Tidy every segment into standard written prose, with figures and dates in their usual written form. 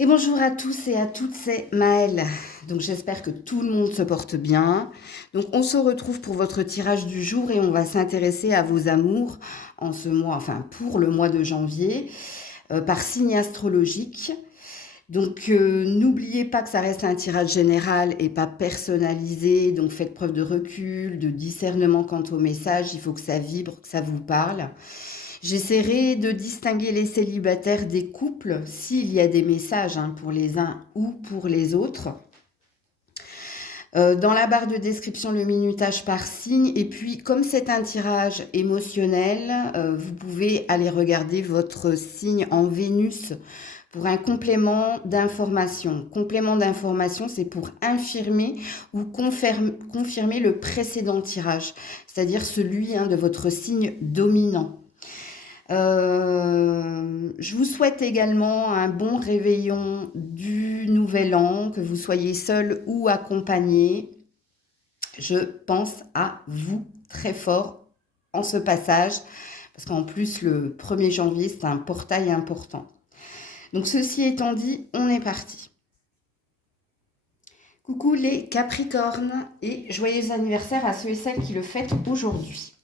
Et bonjour à tous et à toutes, c'est Maëlle. Donc j'espère que tout le monde se porte bien. Donc on se retrouve pour votre tirage du jour et on va s'intéresser à vos amours en ce mois, enfin pour le mois de janvier, par signe astrologique. Donc n'oubliez pas que ça reste un tirage général et pas personnalisé. Donc faites preuve de recul, de discernement quant au message. Il faut que ça vibre, que ça vous parle. J'essaierai de distinguer les célibataires des couples s'il y a des messages pour les uns ou pour les autres. Dans la barre de description, le minutage par signe. Et puis, comme c'est un tirage émotionnel, vous pouvez aller regarder votre signe en Vénus pour un complément d'information. Complément d'information, c'est pour infirmer ou confirmer le précédent tirage, c'est-à-dire celui de votre signe dominant. Je vous souhaite également un bon réveillon du nouvel an, que vous soyez seul ou accompagné. Je pense à vous très fort en ce passage, parce qu'en plus le 1er janvier, c'est un portail important. Donc ceci étant dit, on est parti. Coucou les Capricornes et joyeux anniversaire à ceux et celles qui le fêtent aujourd'hui.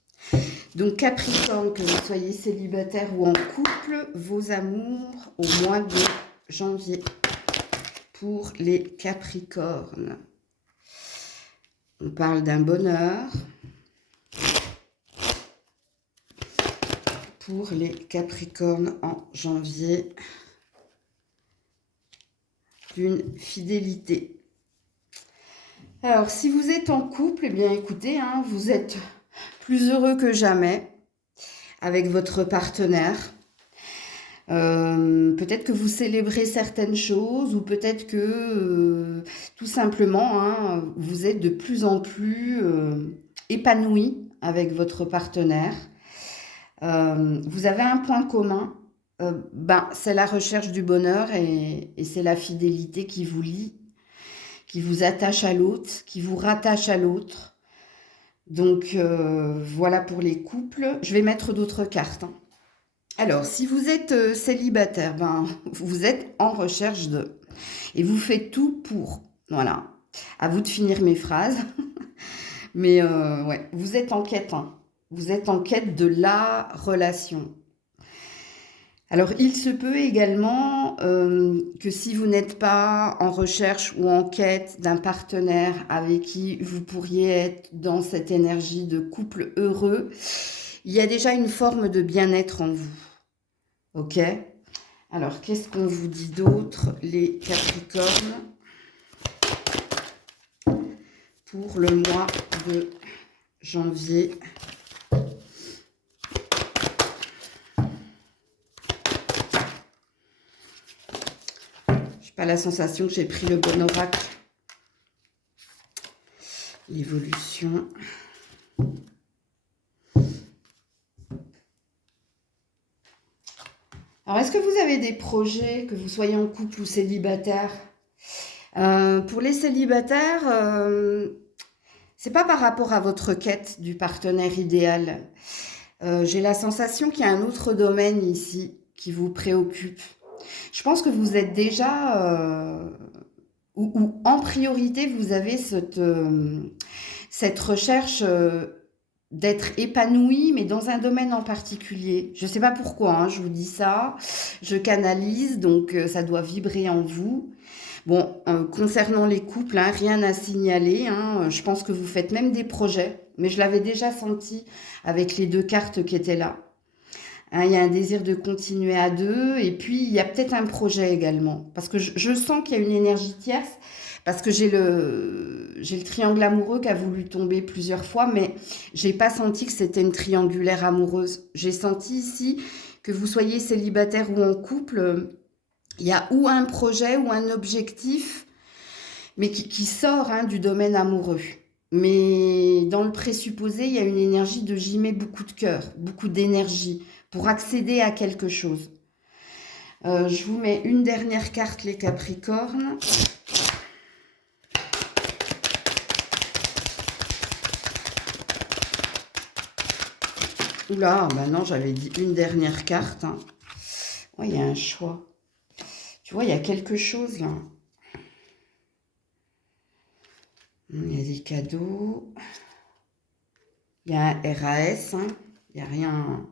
Donc Capricorne, que vous soyez célibataire ou en couple, vos amours au mois de janvier pour les Capricornes. On parle d'un bonheur pour les Capricornes en janvier, d'une fidélité. Alors si vous êtes en couple, eh bien écoutez, vous êtes plus heureux que jamais avec votre partenaire. Peut-être que vous célébrez certaines choses ou peut-être que tout simplement vous êtes de plus en plus épanoui avec votre partenaire. Vous avez un point commun, c'est la recherche du bonheur et c'est la fidélité qui vous lie, qui vous attache à l'autre, qui vous rattache à l'autre. Donc voilà pour les couples. Je vais mettre d'autres cartes. Alors, si vous êtes célibataire, vous êtes en recherche de... Et vous faites tout pour. Voilà. À vous de finir mes phrases. Mais ouais, vous êtes en quête. Vous êtes en quête de la relation. Alors, il se peut également que si vous n'êtes pas en recherche ou en quête d'un partenaire avec qui vous pourriez être dans cette énergie de couple heureux, il y a déjà une forme de bien-être en vous. Ok? Alors, qu'est-ce qu'on vous dit d'autre, les Capricornes, pour le mois de janvier? Pas la sensation que j'ai pris le bon oracle. L'évolution. Alors, est-ce que vous avez des projets, que vous soyez en couple ou célibataire? Pour les célibataires, c'est pas par rapport à votre quête du partenaire idéal. J'ai la sensation qu'il y a un autre domaine ici qui vous préoccupe. Je pense que vous êtes déjà, ou en priorité, vous avez cette recherche d'être épanoui, mais dans un domaine en particulier. Je ne sais pas pourquoi, je vous dis ça, je canalise, donc ça doit vibrer en vous. Bon, concernant les couples, rien à signaler, je pense que vous faites même des projets, mais je l'avais déjà senti avec les 2 cartes qui étaient là. Il y a un désir de continuer à 2, et puis il y a peut-être un projet également, parce que je sens qu'il y a une énergie tierce, parce que j'ai le triangle amoureux qui a voulu tomber plusieurs fois, mais j'ai pas senti que c'était une triangulaire amoureuse. J'ai senti ici que vous soyez célibataire ou en couple, il y a ou un projet ou un objectif, mais qui sort du domaine amoureux. Mais dans le présupposé, il y a une énergie de j'y mets beaucoup de cœur, beaucoup d'énergie pour accéder à quelque chose. Je vous mets une dernière carte, les Capricornes. Oula, non, j'avais dit une dernière carte. Ouais, il y a un choix. Tu vois, il y a quelque chose là. Il y a des cadeaux. Il y a un RAS, hein. Il n'y a rien.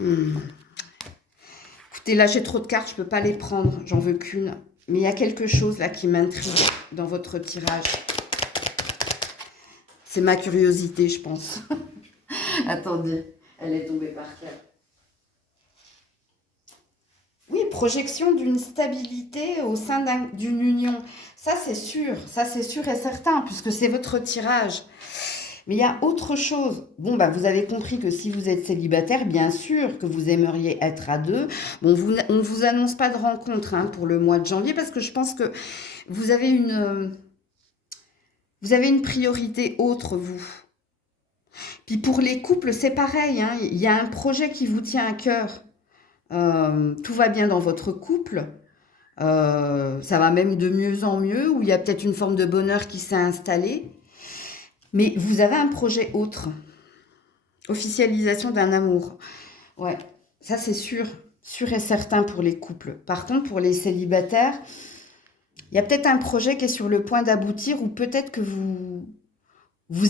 Hmm. Écoutez, là, j'ai trop de cartes, je ne peux pas les prendre. J'en veux qu'une. Mais il y a quelque chose là qui m'intrigue dans votre tirage. C'est ma curiosité, je pense. Attendez, elle est tombée par terre. Oui, projection d'une stabilité au sein d'une union. Ça, c'est sûr et certain, puisque c'est votre tirage. Mais il y a autre chose. Bon, bah, vous avez compris que si vous êtes célibataire, bien sûr que vous aimeriez être à deux. Bon, on ne vous annonce pas de rencontre hein, pour le mois de janvier, parce que je pense que vous avez une priorité autre, vous. Puis pour les couples, c'est pareil. Hein, il y a un projet qui vous tient à cœur. Tout va bien dans votre couple. Ça va même de mieux en mieux, où il y a peut-être une forme de bonheur qui s'est installée. Mais vous avez un projet autre. Officialisation d'un amour. Ouais, ça c'est sûr et certain pour les couples. Par contre, pour les célibataires, il y a peut-être un projet qui est sur le point d'aboutir, ou peut-être que vous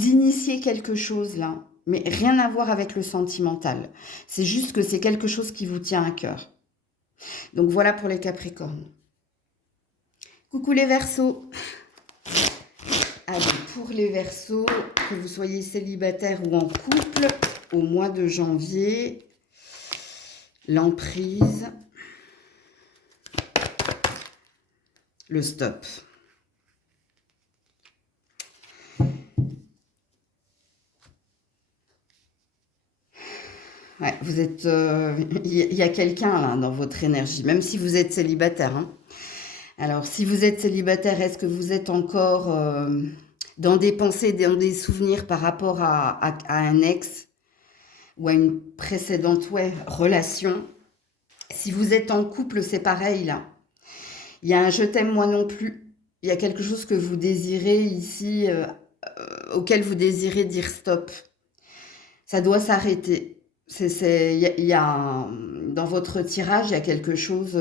initiez quelque chose là, mais rien à voir avec le sentimental. C'est juste que c'est quelque chose qui vous tient à cœur. Donc voilà pour les Capricornes. Coucou les Verseaux. Allez, pour les Verseaux, que vous soyez célibataire ou en couple, au mois de janvier, l'emprise, le stop. Ouais, vous êtes, y a quelqu'un là dans votre énergie, même si vous êtes célibataire. Hein. Alors, si vous êtes célibataire, est-ce que vous êtes encore dans des pensées, dans des souvenirs par rapport à un ex ou à une précédente relation? Si vous êtes en couple, c'est pareil là. Il y a un je t'aime moi non plus. Il y a quelque chose que vous désirez ici, auquel vous désirez dire stop. Ça doit s'arrêter. Dans votre tirage, il y a quelque chose,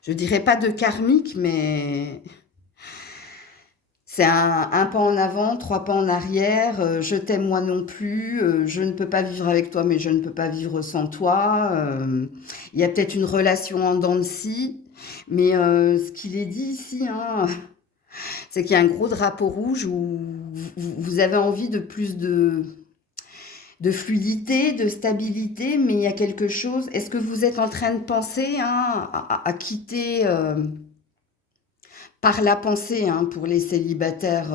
je dirais pas de karmique, mais c'est un pas en avant, 3 pas en arrière. Je t'aime moi non plus. Je ne peux pas vivre avec toi, mais je ne peux pas vivre sans toi. Il y a peut-être une relation en dents de scie, mais ce qu'il est dit ici, hein, c'est qu'il y a un gros drapeau rouge où vous avez envie de plus de fluidité, de stabilité, mais il y a quelque chose. Est-ce que vous êtes en train de penser hein, à quitter par la pensée hein, pour les célibataires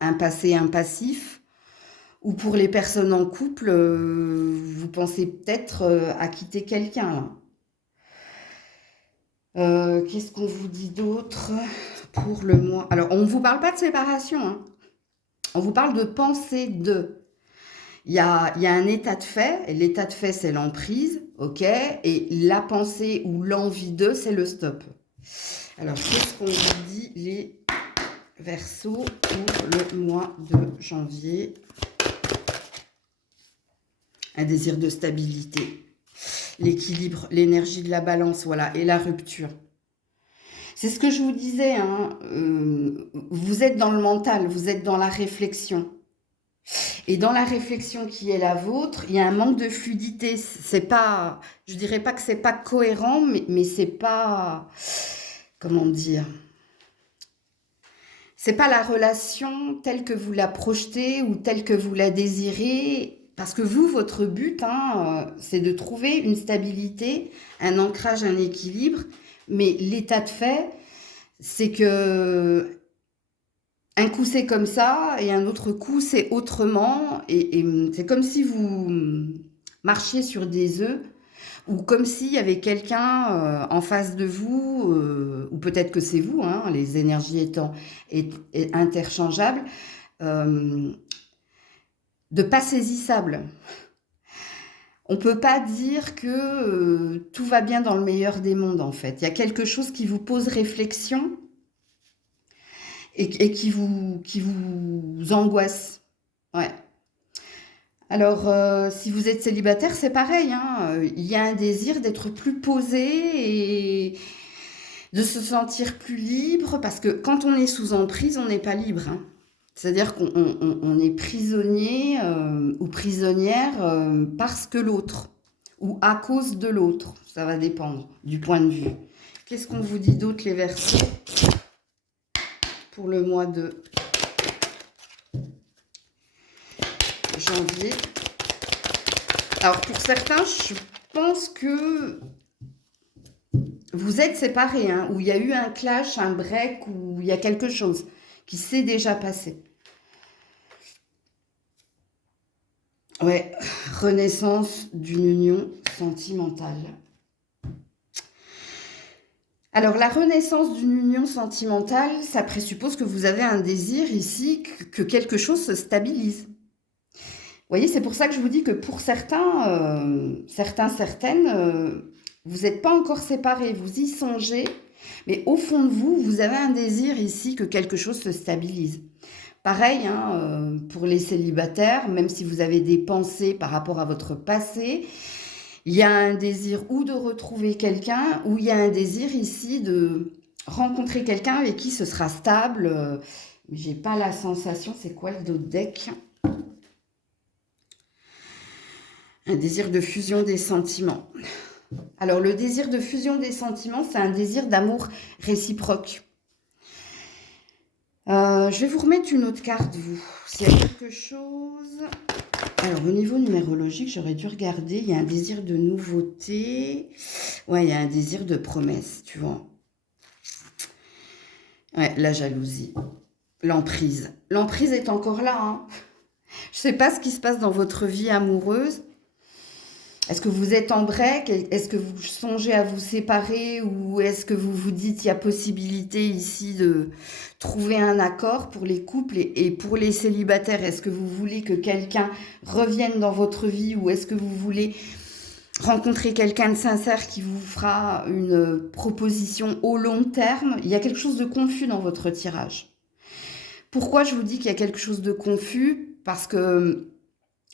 un passé, un passif, ou pour les personnes en couple, vous pensez peut-être à quitter quelqu'un là. Qu'est-ce qu'on vous dit d'autre pour le mois? Alors, on ne vous parle pas de séparation, hein. On vous parle de pensée de. Il y a un état de fait, et l'état de fait, c'est l'emprise, ok? Et la pensée ou l'envie de, c'est le stop. Alors, qu'est-ce qu'on vous dit, les Verseaux, pour le mois de janvier? Un désir de stabilité, l'équilibre, l'énergie de la balance, voilà, et la rupture. C'est ce que je vous disais, hein, vous êtes dans le mental, vous êtes dans la réflexion. Et dans la réflexion qui est la vôtre, il y a un manque de fluidité. C'est pas, je dirais pas que c'est pas cohérent, mais c'est pas, comment dire, c'est pas la relation telle que vous la projetez ou telle que vous la désirez. Parce que vous, votre but, hein, c'est de trouver une stabilité, un ancrage, un équilibre. Mais l'état de fait, c'est que un coup c'est comme ça et un autre coup c'est autrement. Et c'est comme si vous marchiez sur des œufs ou comme s'il y avait quelqu'un en face de vous, ou peut-être que c'est vous, hein, les énergies étant interchangeables, de pas saisissable. On ne peut pas dire que tout va bien dans le meilleur des mondes, en fait. Il y a quelque chose qui vous pose réflexion et qui vous angoisse. Ouais. Alors, si vous êtes célibataire, c'est pareil, hein, il y a un désir d'être plus posé et de se sentir plus libre, parce que quand on est sous emprise, on n'est pas libre, hein. C'est-à-dire qu'on est prisonnier ou prisonnière parce que l'autre, ou à cause de l'autre. Ça va dépendre du point de vue. Qu'est-ce qu'on vous dit d'autre, les Verseaux, pour le mois de janvier? Alors, pour certains, je pense que vous êtes séparés, hein, où il y a eu un clash, un break, où il y a quelque chose qui s'est déjà passé. Ouais, renaissance d'une union sentimentale. Alors, la renaissance d'une union sentimentale, ça présuppose que vous avez un désir ici, que quelque chose se stabilise. Vous voyez, c'est pour ça que je vous dis que pour certaines, vous n'êtes pas encore séparés, vous y songez, mais au fond de vous, vous avez un désir ici que quelque chose se stabilise. Pareil, hein, pour les célibataires, même si vous avez des pensées par rapport à votre passé, il y a un désir ou de retrouver quelqu'un, ou il y a un désir ici de rencontrer quelqu'un avec qui ce sera stable. Mais j'ai pas la sensation, c'est quoi le dos de deck? Un désir de fusion des sentiments. Alors, le désir de fusion des sentiments, c'est un désir d'amour réciproque. Je vais vous remettre une autre carte, vous. S'il y a quelque chose... Alors, au niveau numérologique, j'aurais dû regarder. Il y a un désir de nouveauté. Ouais, il y a un désir de promesse, tu vois. Ouais, la jalousie. L'emprise. L'emprise est encore là, hein. Je ne sais pas ce qui se passe dans votre vie amoureuse. Est-ce que vous êtes en break? Est-ce que vous songez à vous séparer? Ou est-ce que vous vous dites qu'il y a possibilité ici de trouver un accord pour les couples et pour les célibataires? Est-ce que vous voulez que quelqu'un revienne dans votre vie? Ou est-ce que vous voulez rencontrer quelqu'un de sincère qui vous fera une proposition au long terme? Il y a quelque chose de confus dans votre tirage. Pourquoi je vous dis qu'il y a quelque chose de confus? Parce que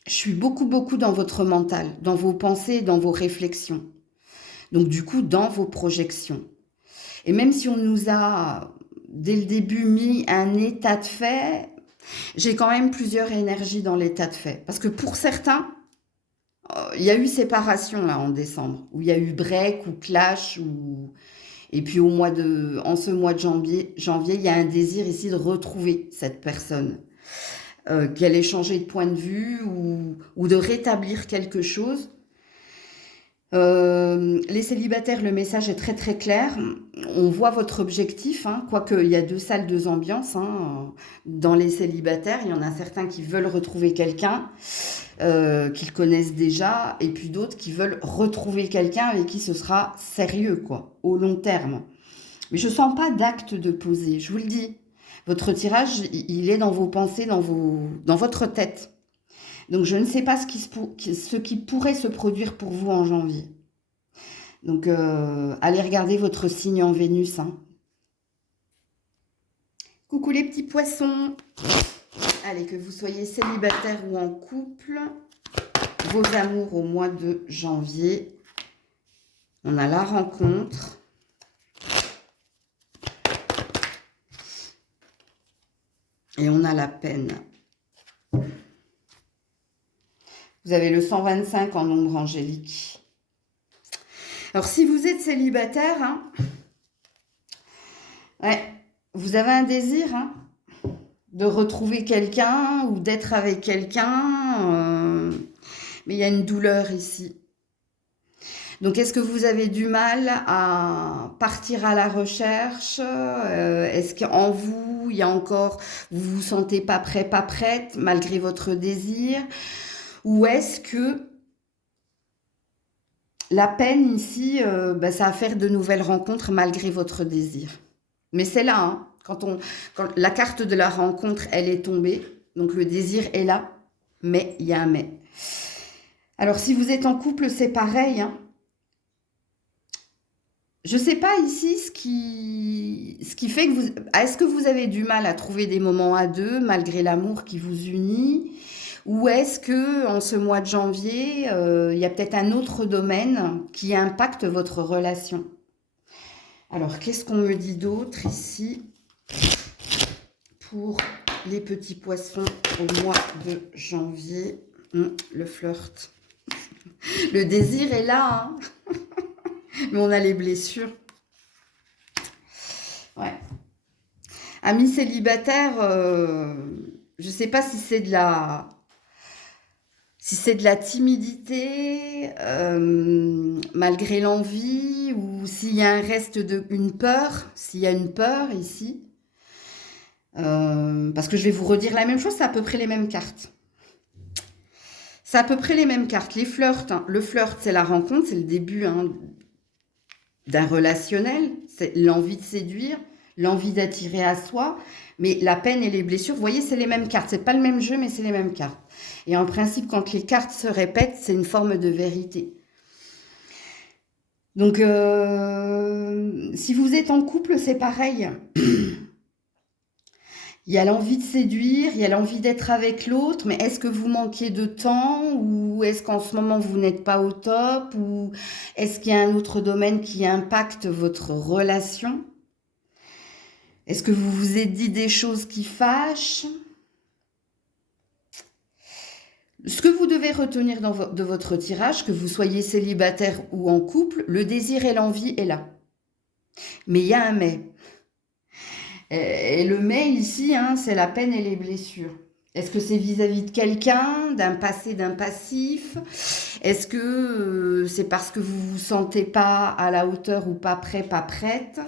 je suis beaucoup dans votre mental, dans vos pensées, dans vos réflexions. Donc du coup, dans vos projections. Et même si on nous a, dès le début, mis un état de fait, j'ai quand même plusieurs énergies dans l'état de fait. Parce que pour certains, il y a eu séparation là en décembre, où il y a eu break ou clash, et puis en ce mois de janvier, il y a un désir ici de retrouver cette personne. Qu'elle ait changé de point de vue ou de rétablir quelque chose. Les célibataires, le message est très clair. On voit votre objectif, hein, quoique il y a 2 salles, 2 ambiances. Hein, dans les célibataires, il y en a certains qui veulent retrouver quelqu'un qu'ils connaissent déjà, et puis d'autres qui veulent retrouver quelqu'un avec qui ce sera sérieux, quoi, au long terme. Mais je sens pas d'acte de poser, je vous le dis. Votre tirage, il est dans vos pensées, dans votre tête. Donc, je ne sais pas ce qui pourrait se produire pour vous en janvier. Donc, allez regarder votre signe en Vénus, hein. Coucou les petits poissons. Allez, que vous soyez célibataire ou en couple, vos amours au mois de janvier. On a la rencontre. Et on a la peine. Vous avez le 125 en ombre angélique. Alors, si vous êtes célibataire, hein, ouais, vous avez un désir, hein, de retrouver quelqu'un ou d'être avec quelqu'un, mais il y a une douleur ici. Donc, est-ce que vous avez du mal à partir à la recherche? Est-ce qu'en vous, il y a encore, vous vous sentez pas prêt, pas prête, malgré votre désir? Ou est-ce que la peine ici, ça va faire de nouvelles rencontres malgré votre désir? Mais c'est là, hein, quand la carte de la rencontre, elle est tombée, donc le désir est là, mais il y a un mais. Alors, si vous êtes en couple, c'est pareil, hein. Je ne sais pas ici ce qui fait que est-ce que vous avez du mal à trouver des moments à deux malgré l'amour qui vous unit? Ou est-ce que en ce mois de janvier, il y a peut-être un autre domaine qui impacte votre relation? Alors, qu'est-ce qu'on me dit d'autre ici pour les petits poissons au mois de janvier? Le flirt. Le désir est là, hein. Mais on a les blessures. Ouais. Amis célibataires, je ne sais pas si c'est de la... Si c'est de la timidité, malgré l'envie, ou s'il y a un reste une peur, s'il y a une peur ici. Parce que je vais vous redire la même chose, c'est à peu près les mêmes cartes. C'est à peu près les mêmes cartes. Les flirts, hein, le flirt, c'est la rencontre, c'est le début hein, d'un relationnel, c'est l'envie de séduire, l'envie d'attirer à soi, mais la peine et les blessures, vous voyez, c'est les mêmes cartes. C'est pas le même jeu, mais c'est les mêmes cartes. Et en principe, quand les cartes se répètent, c'est une forme de vérité. Donc, si vous êtes en couple, c'est pareil. Il y a l'envie de séduire, il y a l'envie d'être avec l'autre, mais est-ce que vous manquez de temps ou est-ce qu'en ce moment vous n'êtes pas au top ou est-ce qu'il y a un autre domaine qui impacte votre relation? Est-ce que vous vous êtes dit des choses qui fâchent? Ce que vous devez retenir de votre tirage, que vous soyez célibataire ou en couple, le désir et l'envie est là. Mais il y a un mais. Et le mais ici, hein, c'est la peine et les blessures. Est-ce que c'est vis-à-vis de quelqu'un, d'un passé, d'un passif? Est-ce que c'est parce que vous ne vous sentez pas à la hauteur ou pas prêt, pas prête?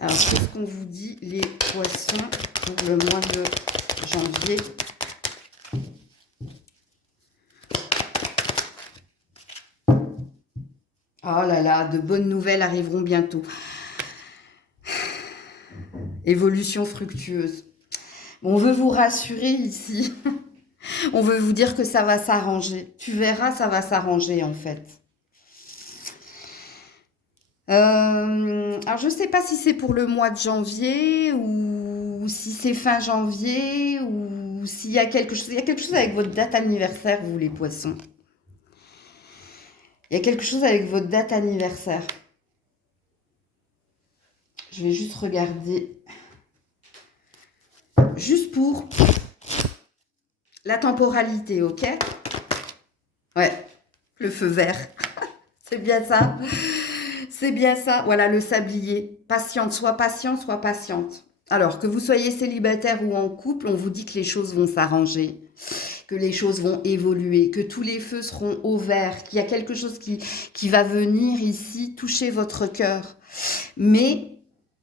Alors, qu'est-ce qu'on vous dit, les poissons, pour le mois de janvier? Oh là là, de bonnes nouvelles arriveront bientôt. Évolution fructueuse. On veut vous rassurer ici. On veut vous dire que ça va s'arranger. Tu verras, ça va s'arranger en fait. Alors, je ne sais pas si c'est pour le mois de janvier ou si c'est fin janvier ou s'il y a quelque chose. Il y a quelque chose avec votre date anniversaire, vous les poissons. Il y a quelque chose avec votre date anniversaire. Je vais juste regarder. Juste pour la temporalité, ok? Ouais, le feu vert. C'est bien ça. C'est bien ça. Voilà, le sablier. Patiente, sois patiente, sois patiente. Alors, que vous soyez célibataire ou en couple, on vous dit que les choses vont s'arranger, que les choses vont évoluer, que tous les feux seront au vert, qu'il y a quelque chose qui va venir ici toucher votre cœur. Mais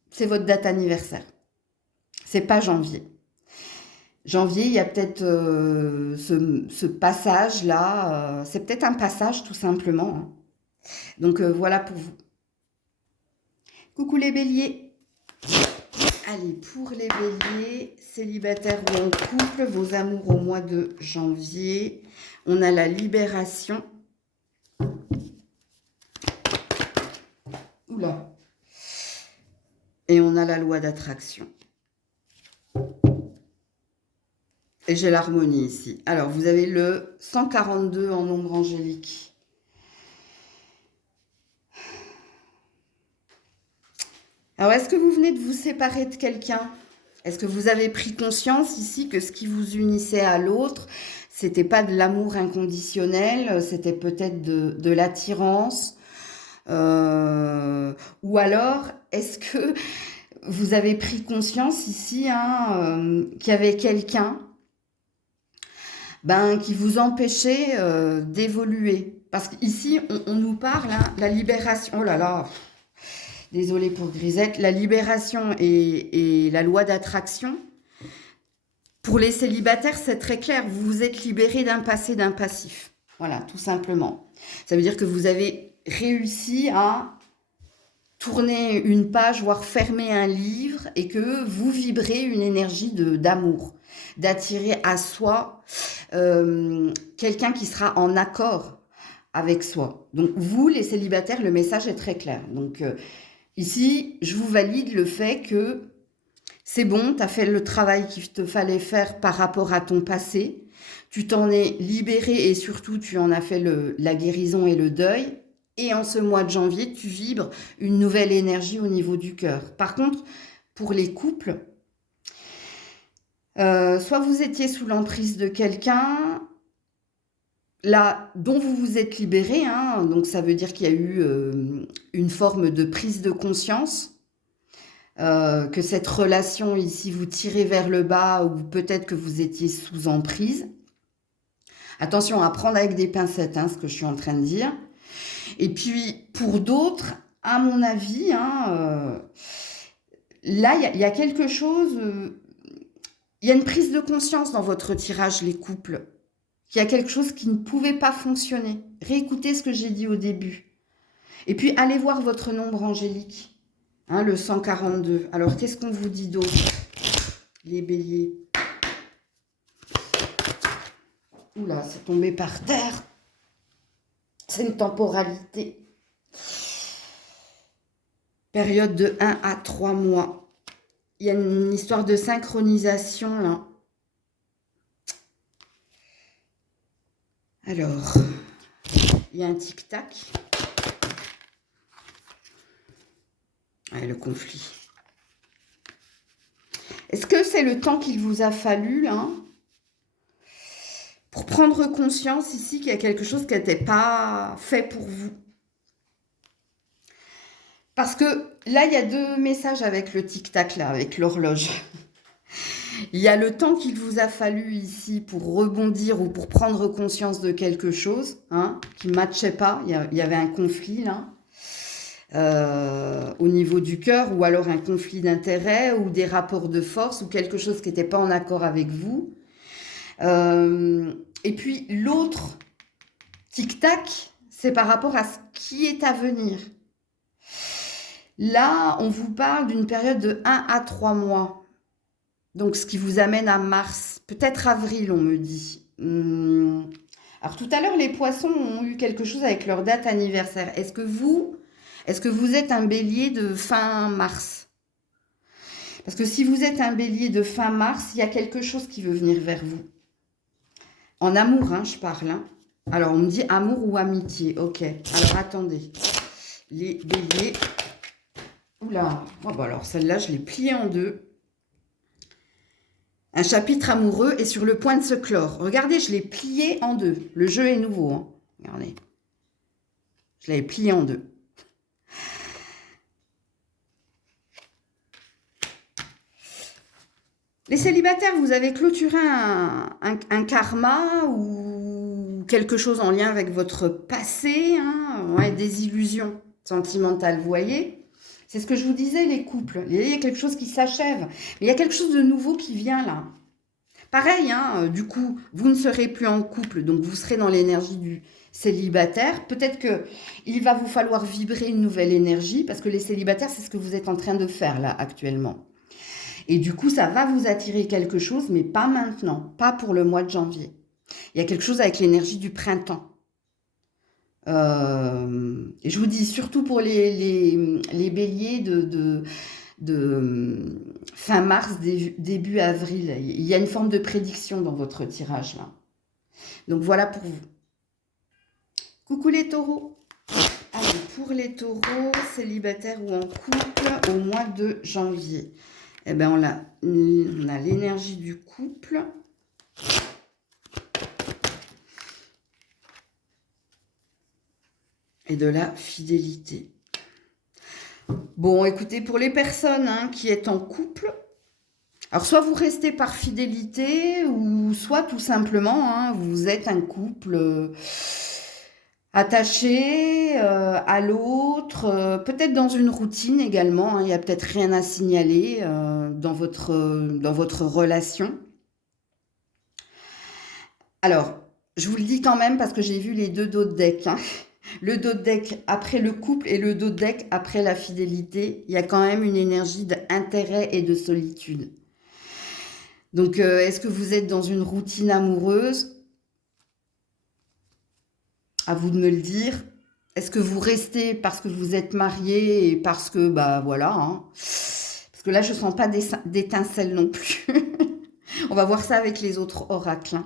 c'est votre date anniversaire. C'est pas janvier. Janvier, il y a peut-être ce passage-là. C'est peut-être un passage, tout simplement. Hein. Donc, voilà pour vous. Coucou les béliers. Allez, pour les béliers, célibataires ou en couple, vos amours au mois de janvier. On a la libération. Oula. Et on a la loi d'attraction. Et j'ai l'harmonie ici. Alors, vous avez le 142 en nombre angélique. Alors, est-ce que vous venez de vous séparer de quelqu'un? Est-ce que vous avez pris conscience ici que ce qui vous unissait à l'autre, c'était pas de l'amour inconditionnel, c'était peut-être de l'attirance? Ou alors, est-ce que vous avez pris conscience ici hein, qu'il y avait quelqu'un qui vous empêchait d'évoluer? Parce qu'ici, on nous parle, hein, la libération. Oh là là, désolée pour Grisette. La libération et la loi d'attraction. Pour les célibataires, c'est très clair. Vous vous êtes libéré d'un passé, d'un passif. Voilà, tout simplement. Ça veut dire que vous avez réussi à tourner une page, voire fermer un livre, et que vous vibrez une énergie d'amour, d'attirer à soi quelqu'un qui sera en accord avec soi. Donc vous, les célibataires, le message est très clair. Donc ici, je vous valide le fait que c'est bon, tu as fait le travail qu'il te fallait faire par rapport à ton passé, Tu t'en es libéré et surtout tu en as fait la guérison et le deuil. Et en ce mois de janvier, tu vibres une nouvelle énergie au niveau du cœur. Par contre, pour les couples, soit vous étiez sous l'emprise de quelqu'un, là, dont vous vous êtes libéré, hein, donc ça veut dire qu'il y a eu une forme de prise de conscience, que cette relation ici vous tirait vers le bas ou peut-être que vous étiez sous emprise. Attention à prendre avec des pincettes, hein, ce que je suis en train de dire. Et puis, pour d'autres, à mon avis, hein, là, il y a quelque chose, il y a une prise de conscience dans votre tirage, les couples. Il y a quelque chose qui ne pouvait pas fonctionner. Réécoutez ce que j'ai dit au début. Et puis, allez voir votre nombre angélique, hein, le 142. Alors, qu'est-ce qu'on vous dit d'autre, les béliers? Oula, c'est tombé par terre. C'est une temporalité. Période de 1 à 3 mois. Il y a une histoire de synchronisation, là. Alors, il y a un tic-tac. Le conflit. Est-ce que c'est le temps qu'il vous a fallu, là, pour prendre conscience ici qu'il y a quelque chose qui n'était pas fait pour vous? Parce que là, il y a deux messages avec le tic-tac, là, avec l'horloge. Il y a le temps qu'il vous a fallu ici pour rebondir ou pour prendre conscience de quelque chose, hein, qui ne matchait pas. Il y avait un conflit, là, au niveau du cœur, ou alors un conflit d'intérêt, ou des rapports de force, ou quelque chose qui n'était pas en accord avec vous. Et puis, l'autre tic-tac, c'est par rapport à ce qui est à venir. Là, on vous parle d'une période de 1 à 3 mois. Donc, ce qui vous amène à mars, peut-être avril, on me dit. Alors, tout à l'heure, les poissons ont eu quelque chose avec leur date anniversaire. Est-ce que vous êtes un bélier de fin mars? Parce que si vous êtes un bélier de fin mars, il y a quelque chose qui veut venir vers vous. En amour, hein, je parle. Hein. Alors, on me dit amour ou amitié. Ok. Alors, attendez. Les béliers. Oula. Oh, bah alors, celle-là, je l'ai pliée en deux. Un chapitre amoureux est sur le point de se clore. Regardez, je l'ai plié en deux. Le jeu est nouveau. Hein. Regardez. Je l'avais plié en deux. Les célibataires, vous avez clôturé un karma ou quelque chose en lien avec votre passé, hein, ouais, des illusions sentimentales, vous voyez? C'est ce que je vous disais, les couples. Il y a quelque chose qui s'achève. Mais il y a quelque chose de nouveau qui vient là. Pareil, hein, du coup, vous ne serez plus en couple, donc vous serez dans l'énergie du célibataire. Peut-être qu'il va vous falloir vibrer une nouvelle énergie, parce que les célibataires, c'est ce que vous êtes en train de faire là, actuellement. Et du coup, ça va vous attirer quelque chose, mais pas maintenant, pas pour le mois de janvier. Il y a quelque chose avec l'énergie du printemps. Et je vous dis, surtout pour les béliers de fin mars, début avril, il y a une forme de prédiction dans votre tirage là. Donc voilà pour vous. Coucou les taureaux. Allez, pour les taureaux, célibataires ou en couple, au mois de janvier. Eh bien, on a l'énergie du couple. Et de la fidélité. Bon, écoutez, pour les personnes qui sont en couple, alors soit vous restez par fidélité, ou soit tout simplement, vous êtes un couple attaché à l'autre, peut-être dans une routine également, il n'y a peut-être rien à signaler dans votre relation. Alors, je vous le dis quand même parce que j'ai vu les deux dos de deck. Le dos de deck après le couple et le dos de deck après la fidélité. Il y a quand même une énergie d'intérêt et de solitude. Donc, est-ce que vous êtes dans une routine amoureuse? À vous de me le dire. Est-ce que vous restez parce que vous êtes marié et parce que, bah voilà. Parce que là, je ne sens pas d'étincelle non plus. On va voir ça avec les autres oracles.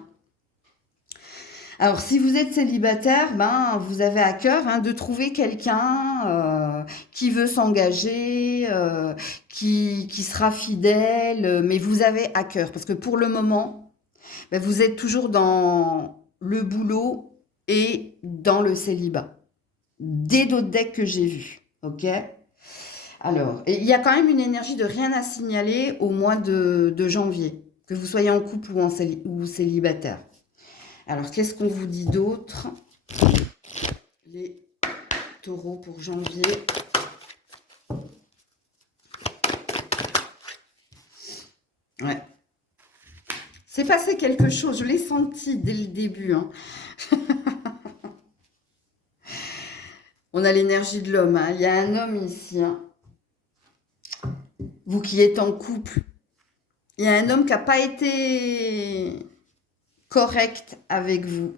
Alors, si vous êtes célibataire, ben, vous avez à cœur hein, de trouver quelqu'un qui veut s'engager, qui sera fidèle, mais vous avez à cœur. Parce que pour le moment, ben, vous êtes toujours dans le boulot et dans le célibat. Des d'autres decks que j'ai vus. Ok? Alors, et il y a quand même une énergie de rien à signaler au mois de janvier, que vous soyez en couple ou célibataire. Alors, qu'est-ce qu'on vous dit d'autre? Les taureaux pour janvier. Ouais. C'est passé quelque chose, je l'ai senti dès le début. Hein. On a l'énergie de l'homme. Hein. Il y a un homme ici. Hein. Vous qui êtes en couple. Il y a un homme qui n'a pas été correct avec vous.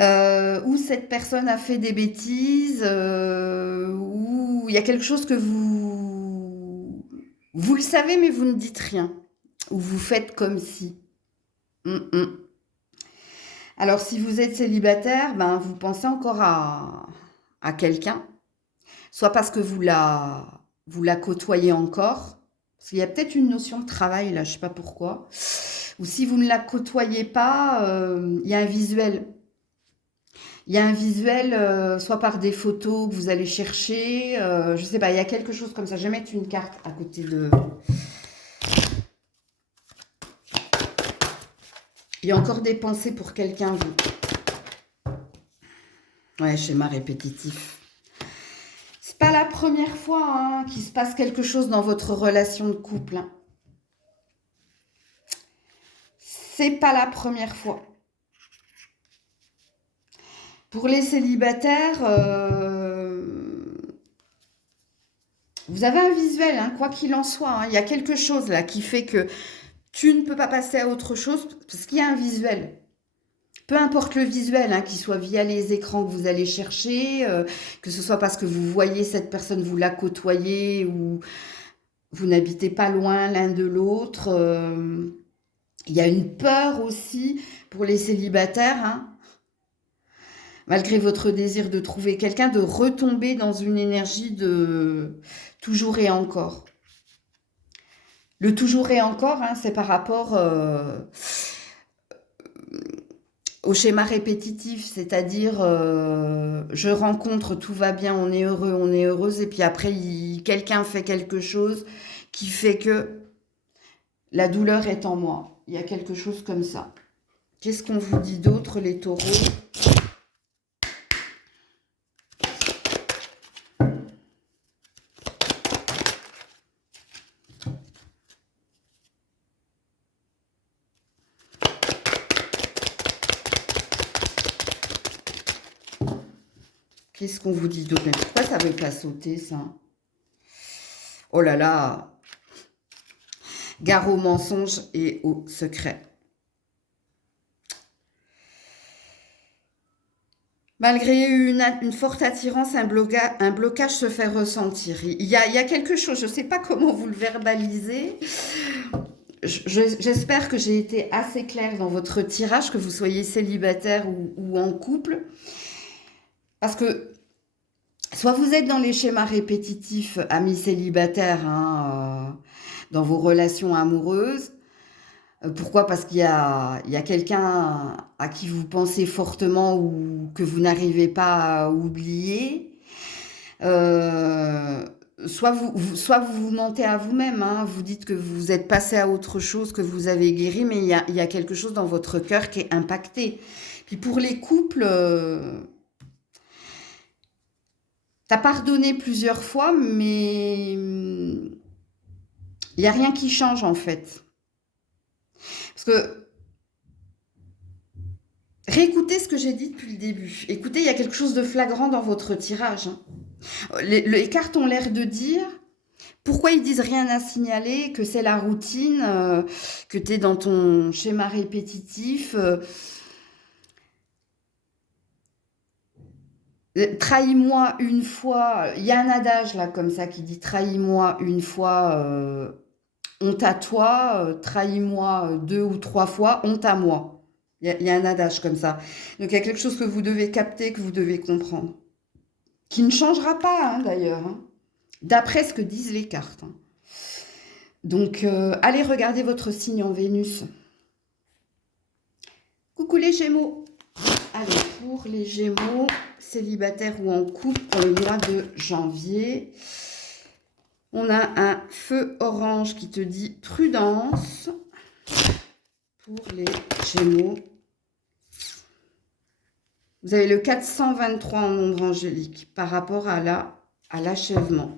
Ou cette personne a fait des bêtises, ou il y a quelque chose que vous le savez mais vous ne dites rien, ou vous faites comme si. Alors si vous êtes célibataire, ben vous pensez encore à quelqu'un, soit parce que vous la côtoyez encore, parce qu'il y a peut-être une notion de travail là, je sais pas pourquoi, ou si vous ne la côtoyez pas, il y a un visuel. Il y a un visuel, soit par des photos que vous allez chercher, je sais pas, il y a quelque chose comme ça. Je vais mettre une carte à côté de... Il y a encore des pensées pour quelqu'un, vous. Ouais, schéma répétitif. C'est pas la première fois hein, qu'il se passe quelque chose dans votre relation de couple. Hein. C'est pas la première fois. Pour les célibataires, vous avez un visuel, hein, quoi qu'il en soit. Hein. Il y a quelque chose là qui fait que tu ne peux pas passer à autre chose parce qu'il y a un visuel. Peu importe le visuel, hein, qu'il soit via les écrans que vous allez chercher, que ce soit parce que vous voyez cette personne, vous la côtoyez ou vous n'habitez pas loin l'un de l'autre. Il y a une peur aussi pour les célibataires, hein, malgré votre désir de trouver quelqu'un, de retomber dans une énergie de toujours et encore. Le toujours et encore, hein, c'est par rapport au schéma répétitif, c'est-à-dire je rencontre, tout va bien, on est heureux, on est heureuse, et puis après, quelqu'un fait quelque chose qui fait que la douleur est en moi. Il y a quelque chose comme ça. Qu'est-ce qu'on vous dit d'autre, les taureaux? Qu'est-ce qu'on vous dit d'autre? Pourquoi ça ne veut pas sauter, ça? Oh là là! Gare au mensonge et au secret. Malgré une forte attirance, un blocage se fait ressentir. Il y a quelque chose, je ne sais pas comment vous le verbalisez. J'espère que j'ai été assez claire dans votre tirage, que vous soyez célibataire ou en couple. Parce que soit vous êtes dans les schémas répétitifs, amis célibataires, hein, dans vos relations amoureuses. Pourquoi? Parce il y a quelqu'un à qui vous pensez fortement ou que vous n'arrivez pas à oublier. Euh, soit vous mentez à vous-même, hein, vous dites que vous êtes passé à autre chose, que vous avez guéri, mais il y a quelque chose dans votre cœur qui est impacté. Puis pour les couples, t'as pardonné plusieurs fois, mais il n'y a rien qui change en fait. Parce que réécoutez ce que j'ai dit depuis le début. Écoutez, il y a quelque chose de flagrant dans votre tirage. Hein. Les cartes ont l'air de dire pourquoi ils disent rien à signaler, que c'est la routine, que tu es dans ton schéma répétitif. Trahis-moi une fois. Il y a un adage là comme ça qui dit trahis-moi une fois, honte à toi. Trahis-moi deux ou trois fois, honte à moi. Il y a un adage comme ça. Donc il y a quelque chose que vous devez capter, que vous devez comprendre. Qui ne changera pas, hein, d'ailleurs, hein, d'après ce que disent les cartes, hein. Donc, allez regarder votre signe en Vénus. Coucou les Gémeaux. Allez, pour les Gémeaux, célibataires ou en couple pour le mois de janvier, on a un feu orange qui te dit prudence pour les Gémeaux. Vous avez le 423 en nombre angélique par rapport à l'achèvement.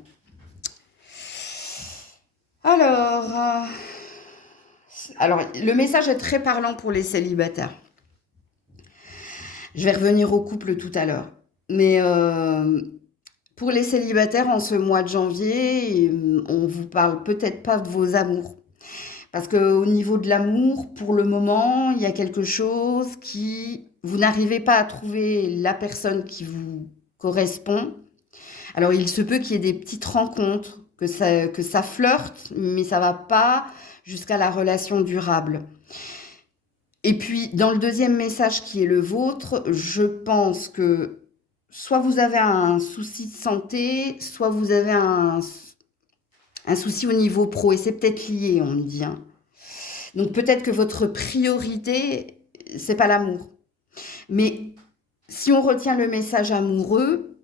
Alors, le message est très parlant pour les célibataires. Je vais revenir au couple tout à l'heure. Mais pour les célibataires, en ce mois de janvier, on vous parle peut-être pas de vos amours. Parce qu'au niveau de l'amour, pour le moment, il y a quelque chose qui... Vous n'arrivez pas à trouver la personne qui vous correspond. Alors, il se peut qu'il y ait des petites rencontres, que ça flirte, mais ça va pas jusqu'à la relation durable. Et puis, dans le deuxième message qui est le vôtre, je pense que soit vous avez un souci de santé, soit vous avez un souci au niveau pro, et c'est peut-être lié, on me dit, hein. Donc peut-être que votre priorité, c'est pas l'amour. Mais si on retient le message amoureux,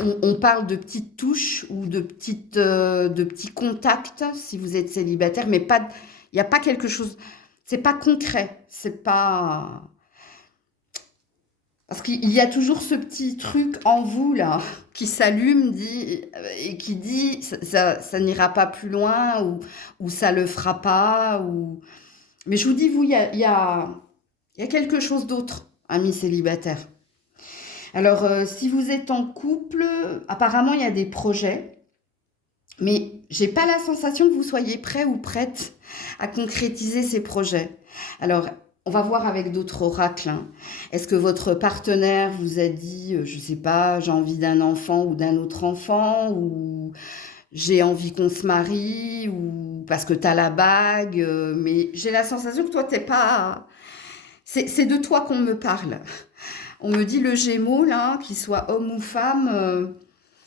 on parle de petites touches ou de petits contacts si vous êtes célibataire, mais pas, il n'y a pas quelque chose, c'est pas concret, c'est pas... Parce qu'il y a toujours ce petit truc en vous, là, qui s'allume et qui dit ça n'ira pas plus loin ou ça le fera pas. Mais je vous dis, vous, il y a quelque chose d'autre, amis célibataires. Alors, si vous êtes en couple, apparemment, il y a des projets, mais j'ai pas la sensation que vous soyez prêt ou prête à concrétiser ces projets. Alors, on va voir avec d'autres oracles, hein. Est-ce que votre partenaire vous a dit, je sais pas, j'ai envie d'un enfant ou d'un autre enfant, ou j'ai envie qu'on se marie, ou parce que t'as la bague, mais j'ai la sensation que toi, t'es pas... C'est de toi qu'on me parle. On me dit le Gémeaux, là, qu'il soit homme ou femme,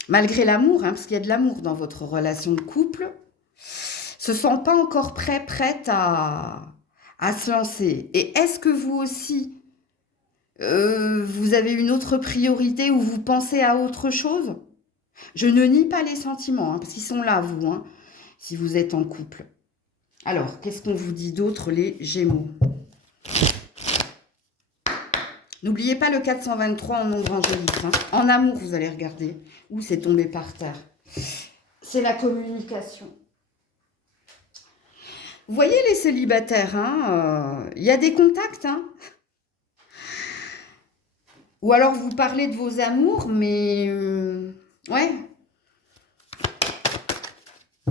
malgré l'amour, hein, parce qu'il y a de l'amour dans votre relation de couple, se sent pas encore prête à se lancer. Et est-ce que vous aussi, vous avez une autre priorité ou vous pensez à autre chose? Je ne nie pas les sentiments, hein, parce qu'ils sont là, vous, hein, si vous êtes en couple. Alors, qu'est-ce qu'on vous dit d'autre, les Gémeaux? N'oubliez pas le 423 en nombre angélique, hein. En amour, vous allez regarder. Où c'est tombé par terre. C'est la communication. Vous voyez les célibataires, hein, y a des contacts, hein. Ou alors vous parlez de vos amours, mais ouais,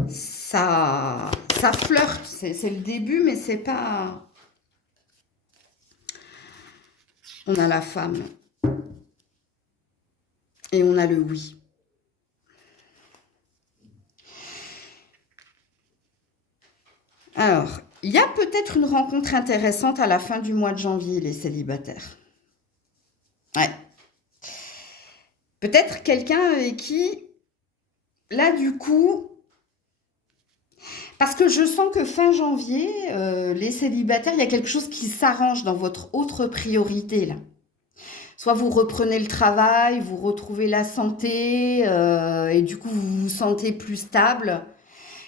ça flirte. C'est le début, mais c'est pas... On a la femme. Et on a le oui. Alors, il y a peut-être une rencontre intéressante à la fin du mois de janvier, les célibataires. Ouais. Peut-être quelqu'un avec qui, là, du coup... Parce que je sens que fin janvier, les célibataires, il y a quelque chose qui s'arrange dans votre autre priorité, là. Soit vous reprenez le travail, vous retrouvez la santé, et du coup, vous vous sentez plus stable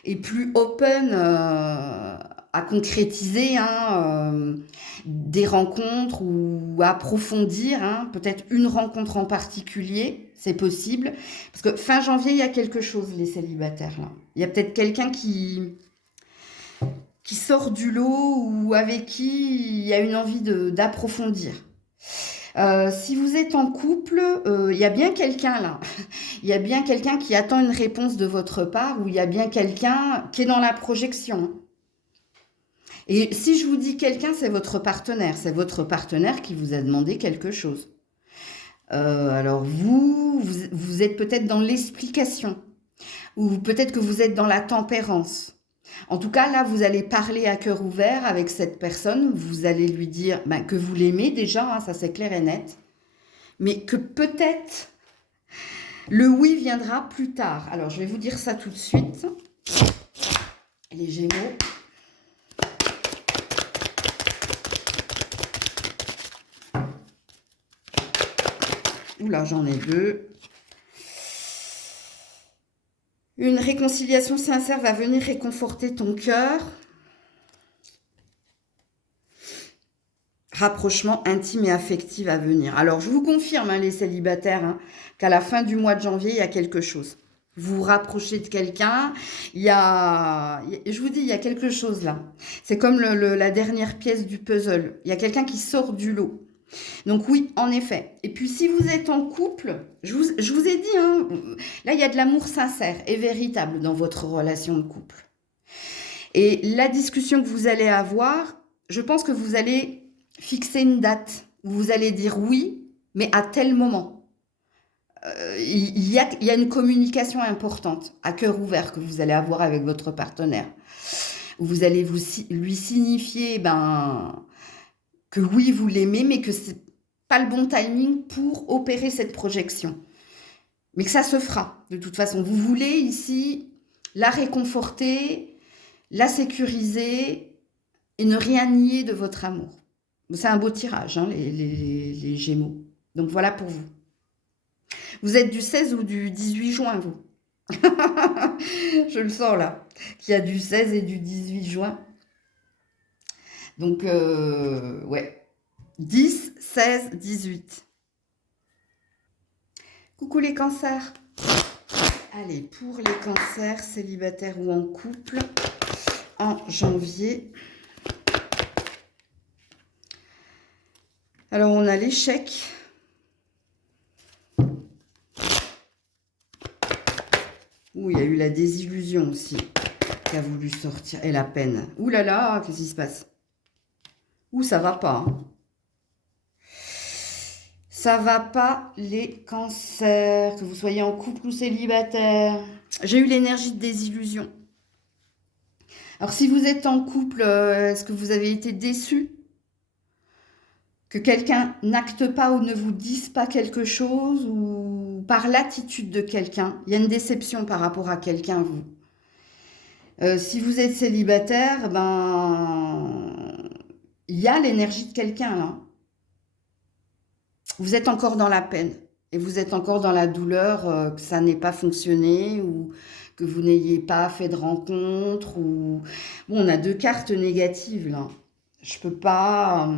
et plus open à concrétiser, hein, des rencontres ou à approfondir, hein, peut-être une rencontre en particulier, c'est possible. Parce que fin janvier, il y a quelque chose, les célibataires, là. Il y a peut-être quelqu'un qui sort du lot ou avec qui il y a une envie d'approfondir. Si vous êtes en couple, il y a bien quelqu'un là. Il y a bien quelqu'un qui attend une réponse de votre part ou il y a bien quelqu'un qui est dans la projection. Et si je vous dis quelqu'un, c'est votre partenaire. C'est votre partenaire qui vous a demandé quelque chose. Alors vous êtes peut-être dans l'explication ou peut-être que vous êtes dans la tempérance. En tout cas, là, vous allez parler à cœur ouvert avec cette personne. Vous allez lui dire ben, que vous l'aimez déjà, hein, ça c'est clair et net. Mais que peut-être le oui viendra plus tard. Alors, je vais vous dire ça tout de suite. Les Gémeaux. Oula, j'en ai deux. Une réconciliation sincère va venir réconforter ton cœur. Rapprochement intime et affectif à venir. Alors, je vous confirme, hein, les célibataires, hein, qu'à la fin du mois de janvier, il y a quelque chose. Vous vous rapprochez de quelqu'un, je vous dis, il y a quelque chose là. C'est comme la dernière pièce du puzzle. Il y a quelqu'un qui sort du lot. Donc oui, en effet. Et puis si vous êtes en couple, je vous ai dit, hein, là il y a de l'amour sincère et véritable dans votre relation de couple. Et la discussion que vous allez avoir, je pense que vous allez fixer une date. Vous allez dire oui, mais à tel moment. Il y a une communication importante, à cœur ouvert, que vous allez avoir avec votre partenaire. Vous allez lui signifier que oui, vous l'aimez, mais que c'est pas le bon timing pour opérer cette projection. Mais que ça se fera, de toute façon. Vous voulez ici la réconforter, la sécuriser et ne rien nier de votre amour. C'est un beau tirage, hein, les Gémeaux. Donc voilà pour vous. Vous êtes du 16 ou du 18 juin, vous? Je le sens là, qu'il y a du 16 et du 18 juin. Donc, ouais. 10, 16, 18. Coucou les cancers. Allez, pour les cancers, célibataires ou en couple, en janvier. Alors, on a l'échec. Ouh, il y a eu la désillusion aussi qui a voulu sortir. Et la peine. Ouh là là, qu'est-ce qui se passe? Ouh, ça va pas. Hein. Ça va pas, les cancers, que vous soyez en couple ou célibataire. J'ai eu l'énergie de désillusion. Alors, si vous êtes en couple, est-ce que vous avez été déçu? Que quelqu'un n'acte pas ou ne vous dise pas quelque chose, ou par l'attitude de quelqu'un. Il y a une déception par rapport à quelqu'un, vous. Si vous êtes célibataire, il y a l'énergie de quelqu'un, là. Vous êtes encore dans la peine. Et vous êtes encore dans la douleur que ça n'ait pas fonctionné, ou que vous n'ayez pas fait de rencontre, ou... Bon, on a deux cartes négatives, là. Je peux pas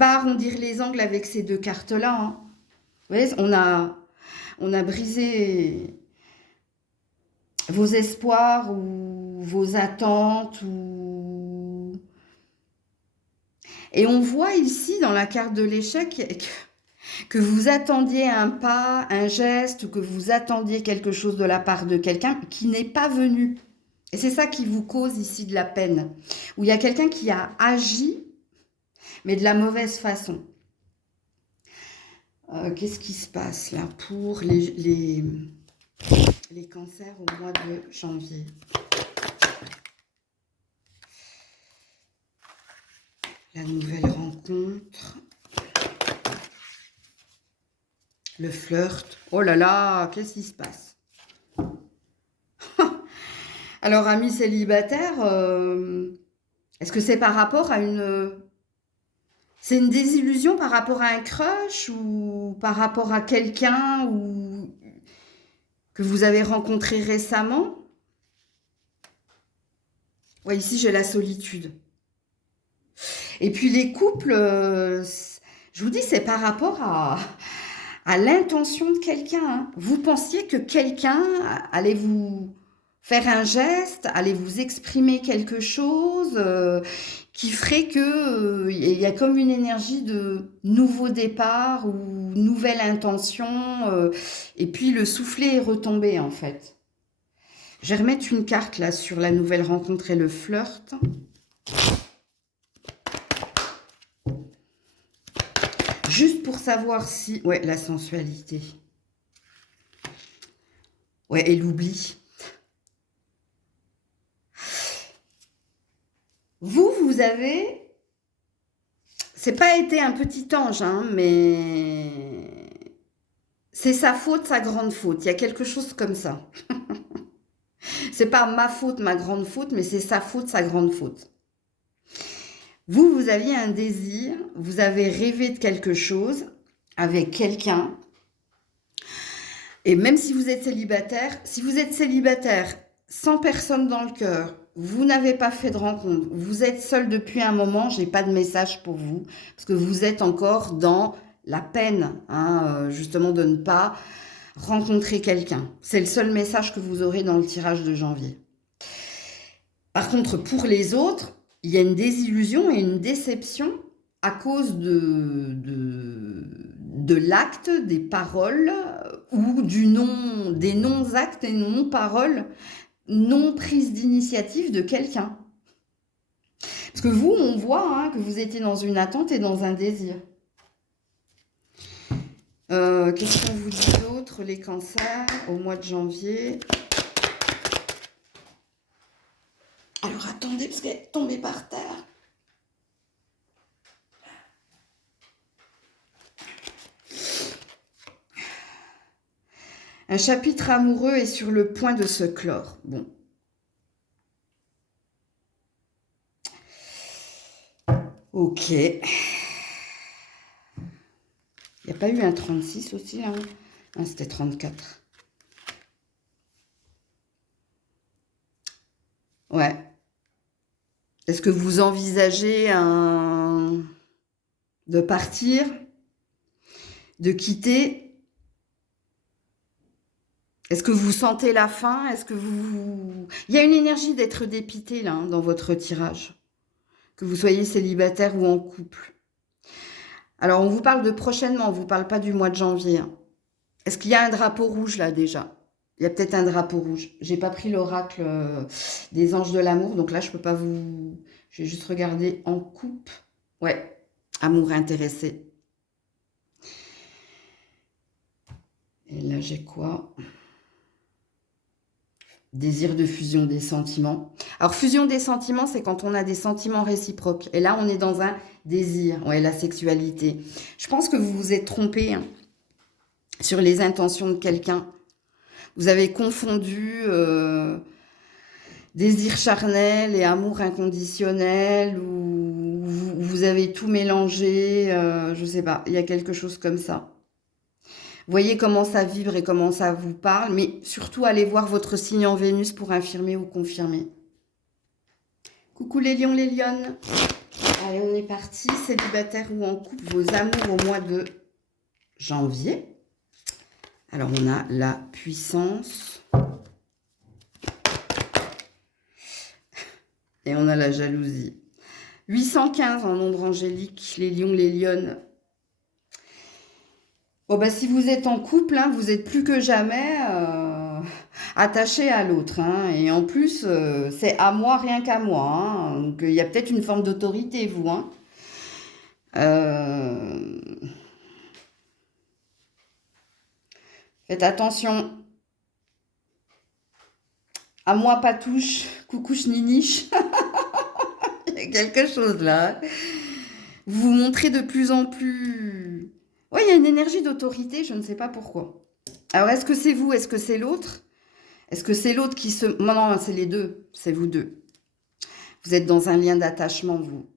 arrondir les angles avec ces deux cartes-là. Hein. Vous voyez, on a brisé vos espoirs ou vos attentes. Et on voit ici, dans la carte de l'échec, que vous attendiez un pas, un geste, ou que vous attendiez quelque chose de la part de quelqu'un qui n'est pas venu. Et c'est ça qui vous cause ici de la peine. Où il y a quelqu'un qui a agi, mais de la mauvaise façon. Qu'est-ce qui se passe là pour les cancers au mois de janvier? La nouvelle rencontre. Le flirt. Oh là là, qu'est-ce qui se passe? Alors, amis célibataires, est-ce que c'est par rapport à c'est une désillusion par rapport à un crush, ou par rapport à quelqu'un que vous avez rencontré récemment? Ouais, ici, j'ai la solitude. Et puis, les couples, je vous dis, c'est par rapport à l'intention de quelqu'un. Hein. Vous pensiez que quelqu'un allait vous faire un geste, allait vous exprimer quelque chose qui ferait que il y a comme une énergie de nouveau départ ou nouvelle intention, et puis le soufflet est retombé en fait. Je vais remettre une carte là sur la nouvelle rencontre et le flirt. Juste pour savoir si... Ouais, la sensualité. Ouais, et l'oubli. Vous avez... C'est pas été un petit ange, hein, mais c'est sa faute, sa grande faute. Il y a quelque chose comme ça. C'est pas ma faute, ma grande faute, mais c'est sa faute, sa grande faute. Vous aviez un désir, vous avez rêvé de quelque chose avec quelqu'un. Et même si vous êtes célibataire, sans personne dans le cœur, vous n'avez pas fait de rencontre, vous êtes seul depuis un moment, j'ai pas de message pour vous, parce que vous êtes encore dans la peine, hein, justement, de ne pas rencontrer quelqu'un. C'est le seul message que vous aurez dans le tirage de janvier. Par contre, pour les autres, il y a une désillusion et une déception à cause de l'acte, des paroles ou des non-actes et non-paroles, non prises d'initiative de quelqu'un. Parce que vous, on voit hein, que vous étiez dans une attente et dans un désir. Qu'est-ce qu'on vous dit d'autre, les cancers, au mois de janvier? Alors attendez, parce qu'elle est tombée par terre. Un chapitre amoureux est sur le point de se clore. Bon. Ok. Il n'y a pas eu un 36 aussi, là? Ah, c'était 34. Ouais. Est-ce que vous envisagez de partir, de quitter? Est-ce que vous sentez la fin? Est-ce que vous... Il y a une énergie d'être dépité, là, hein, dans votre tirage. Que vous soyez célibataire ou en couple. Alors, on vous parle de prochainement, on ne vous parle pas du mois de janvier. Hein. Est-ce qu'il y a un drapeau rouge, là, déjà? Il y a peut-être un drapeau rouge. J'ai pas pris l'oracle des anges de l'amour, donc là, je peux pas vous... Je vais juste regarder en couple. Ouais, amour intéressé. Et là, j'ai quoi? Désir de fusion des sentiments. Alors, fusion des sentiments, c'est quand on a des sentiments réciproques. Et là, on est dans un désir. Ouais, la sexualité. Je pense que vous vous êtes trompé hein, sur les intentions de quelqu'un. Vous avez confondu désir charnel et amour inconditionnel ou vous avez tout mélangé. Je sais pas, il y a quelque chose comme ça. Voyez comment ça vibre et comment ça vous parle, mais surtout allez voir votre signe en Vénus pour infirmer ou confirmer. Coucou les lions, les lionnes. Allez, on est parti. Célibataire ou en couple, vos amours au mois de janvier. Alors, on a la puissance. Et on a la jalousie. 815 en nombre angélique, les lions, les lionnes. Bon, bah, si vous êtes en couple, hein, vous êtes plus que jamais attaché à l'autre. Hein, et en plus, c'est à moi, rien qu'à moi. Hein, donc, il y a peut-être une forme d'autorité, vous. Hein. Faites attention. À moi, pas touche. Coucou, chniniche. Il y a quelque chose là. Vous vous montrez de plus en plus... Oui, il y a une énergie d'autorité, je ne sais pas pourquoi. Alors, est-ce que c'est vous? Est-ce que c'est l'autre? Est-ce que c'est l'autre qui se... Non, non, c'est les deux. C'est vous deux. Vous êtes dans un lien d'attachement, vous.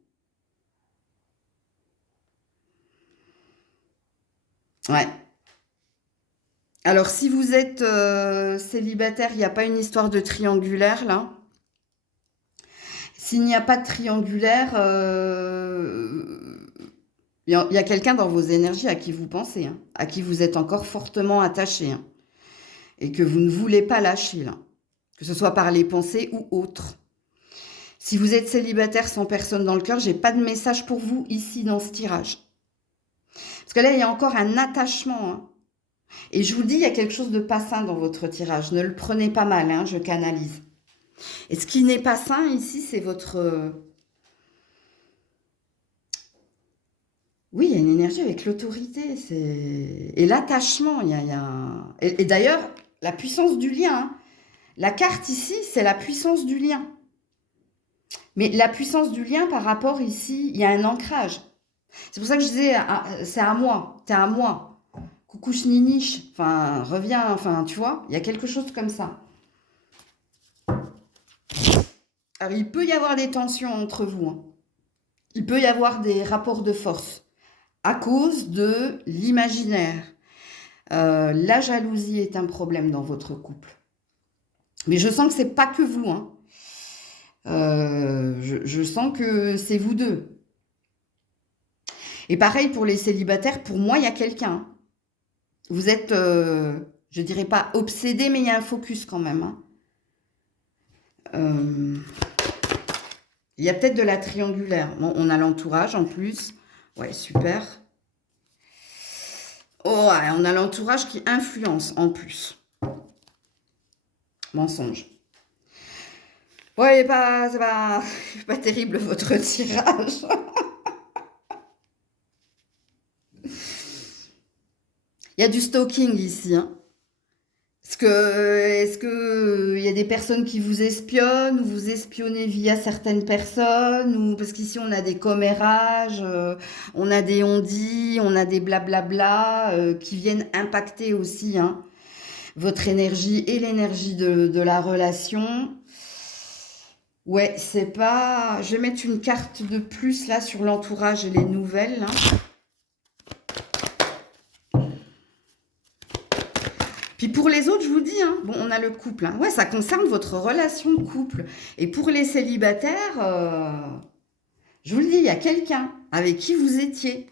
Ouais. Alors, si vous êtes célibataire, il n'y a pas une histoire de triangulaire, là. S'il n'y a pas de triangulaire, il y a quelqu'un dans vos énergies à qui vous pensez, hein, à qui vous êtes encore fortement attaché, hein, et que vous ne voulez pas lâcher, là, que ce soit par les pensées ou autres. Si vous êtes célibataire sans personne dans le cœur, j'ai pas de message pour vous ici dans ce tirage. Parce que là, il y a encore un attachement. Hein. Et je vous le dis, il y a quelque chose de pas sain dans votre tirage. Ne le prenez pas mal, hein, je canalise. Et ce qui n'est pas sain ici, c'est votre... Oui, il y a une énergie avec l'autorité. Et l'attachement. Et d'ailleurs, la puissance du lien. Hein. La carte ici, c'est la puissance du lien. Mais la puissance du lien par rapport ici, il y a un ancrage. C'est pour ça que je disais, c'est à moi, t'es à moi. Coucou chniniche, enfin, reviens, enfin, tu vois, il y a quelque chose comme ça. Alors, il peut y avoir des tensions entre vous, hein. Il peut y avoir des rapports de force à cause de l'imaginaire. La jalousie est un problème dans votre couple. Mais je sens que c'est pas que vous, hein. Je sens que c'est vous deux. Et pareil pour les célibataires, pour moi, il y a quelqu'un. Vous êtes, je dirais pas obsédé, mais il y a un focus quand même, hein. Euh, il y a peut-être de la triangulaire. Bon, on a l'entourage en plus. Ouais, super. Oh, ouais, on a l'entourage qui influence en plus. Mensonge. Ouais, c'est pas terrible votre tirage. Il y a du stalking ici, hein. Est-ce que il y a des personnes qui vous espionnent ou vous espionnez via certaines personnes ou parce qu'ici on a des commérages, on a des on-dit, on a des blablabla qui viennent impacter aussi, hein, votre énergie et l'énergie de la relation. Ouais, c'est pas. Je vais mettre une carte de plus là sur l'entourage et les nouvelles, hein. Puis pour les autres, je vous dis, hein, bon, on a le couple, hein. Ouais, ça concerne votre relation de couple. Et pour les célibataires, je vous le dis, il y a quelqu'un avec qui vous étiez.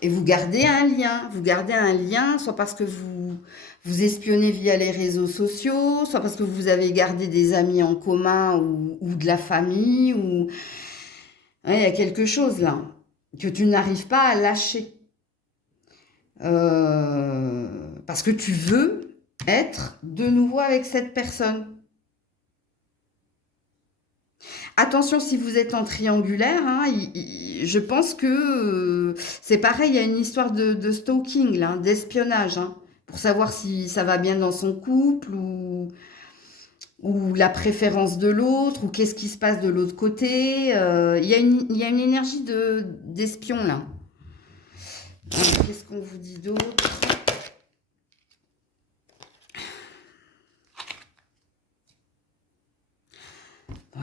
Et vous gardez un lien. Vous gardez un lien, soit parce que vous espionnez via les réseaux sociaux, soit parce que vous avez gardé des amis en commun ou de la famille. Ou... Ouais, il y a quelque chose là que tu n'arrives pas à lâcher. Parce que tu veux être de nouveau avec cette personne. Attention si vous êtes en triangulaire, hein, je pense que c'est pareil, il y a une histoire de stalking, là, d'espionnage, hein, pour savoir si ça va bien dans son couple ou la préférence de l'autre ou qu'est-ce qui se passe de l'autre côté. Il y a une énergie d'espion là. Qu'est-ce qu'on vous dit d'autre?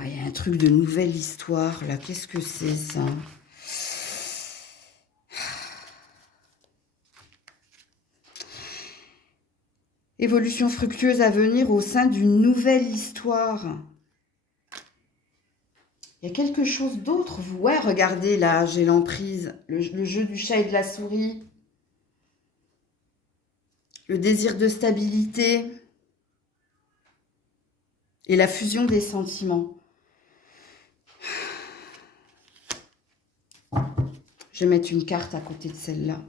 Il y a un truc de nouvelle histoire, là. Qu'est-ce que c'est, ça? Évolution fructueuse à venir au sein d'une nouvelle histoire. Il y a quelque chose d'autre, vous. Ouais, regardez, là, j'ai l'emprise. Le jeu du chat et de la souris. Le désir de stabilité. Et la fusion des sentiments. Je vais mettre une carte à côté de celle-là.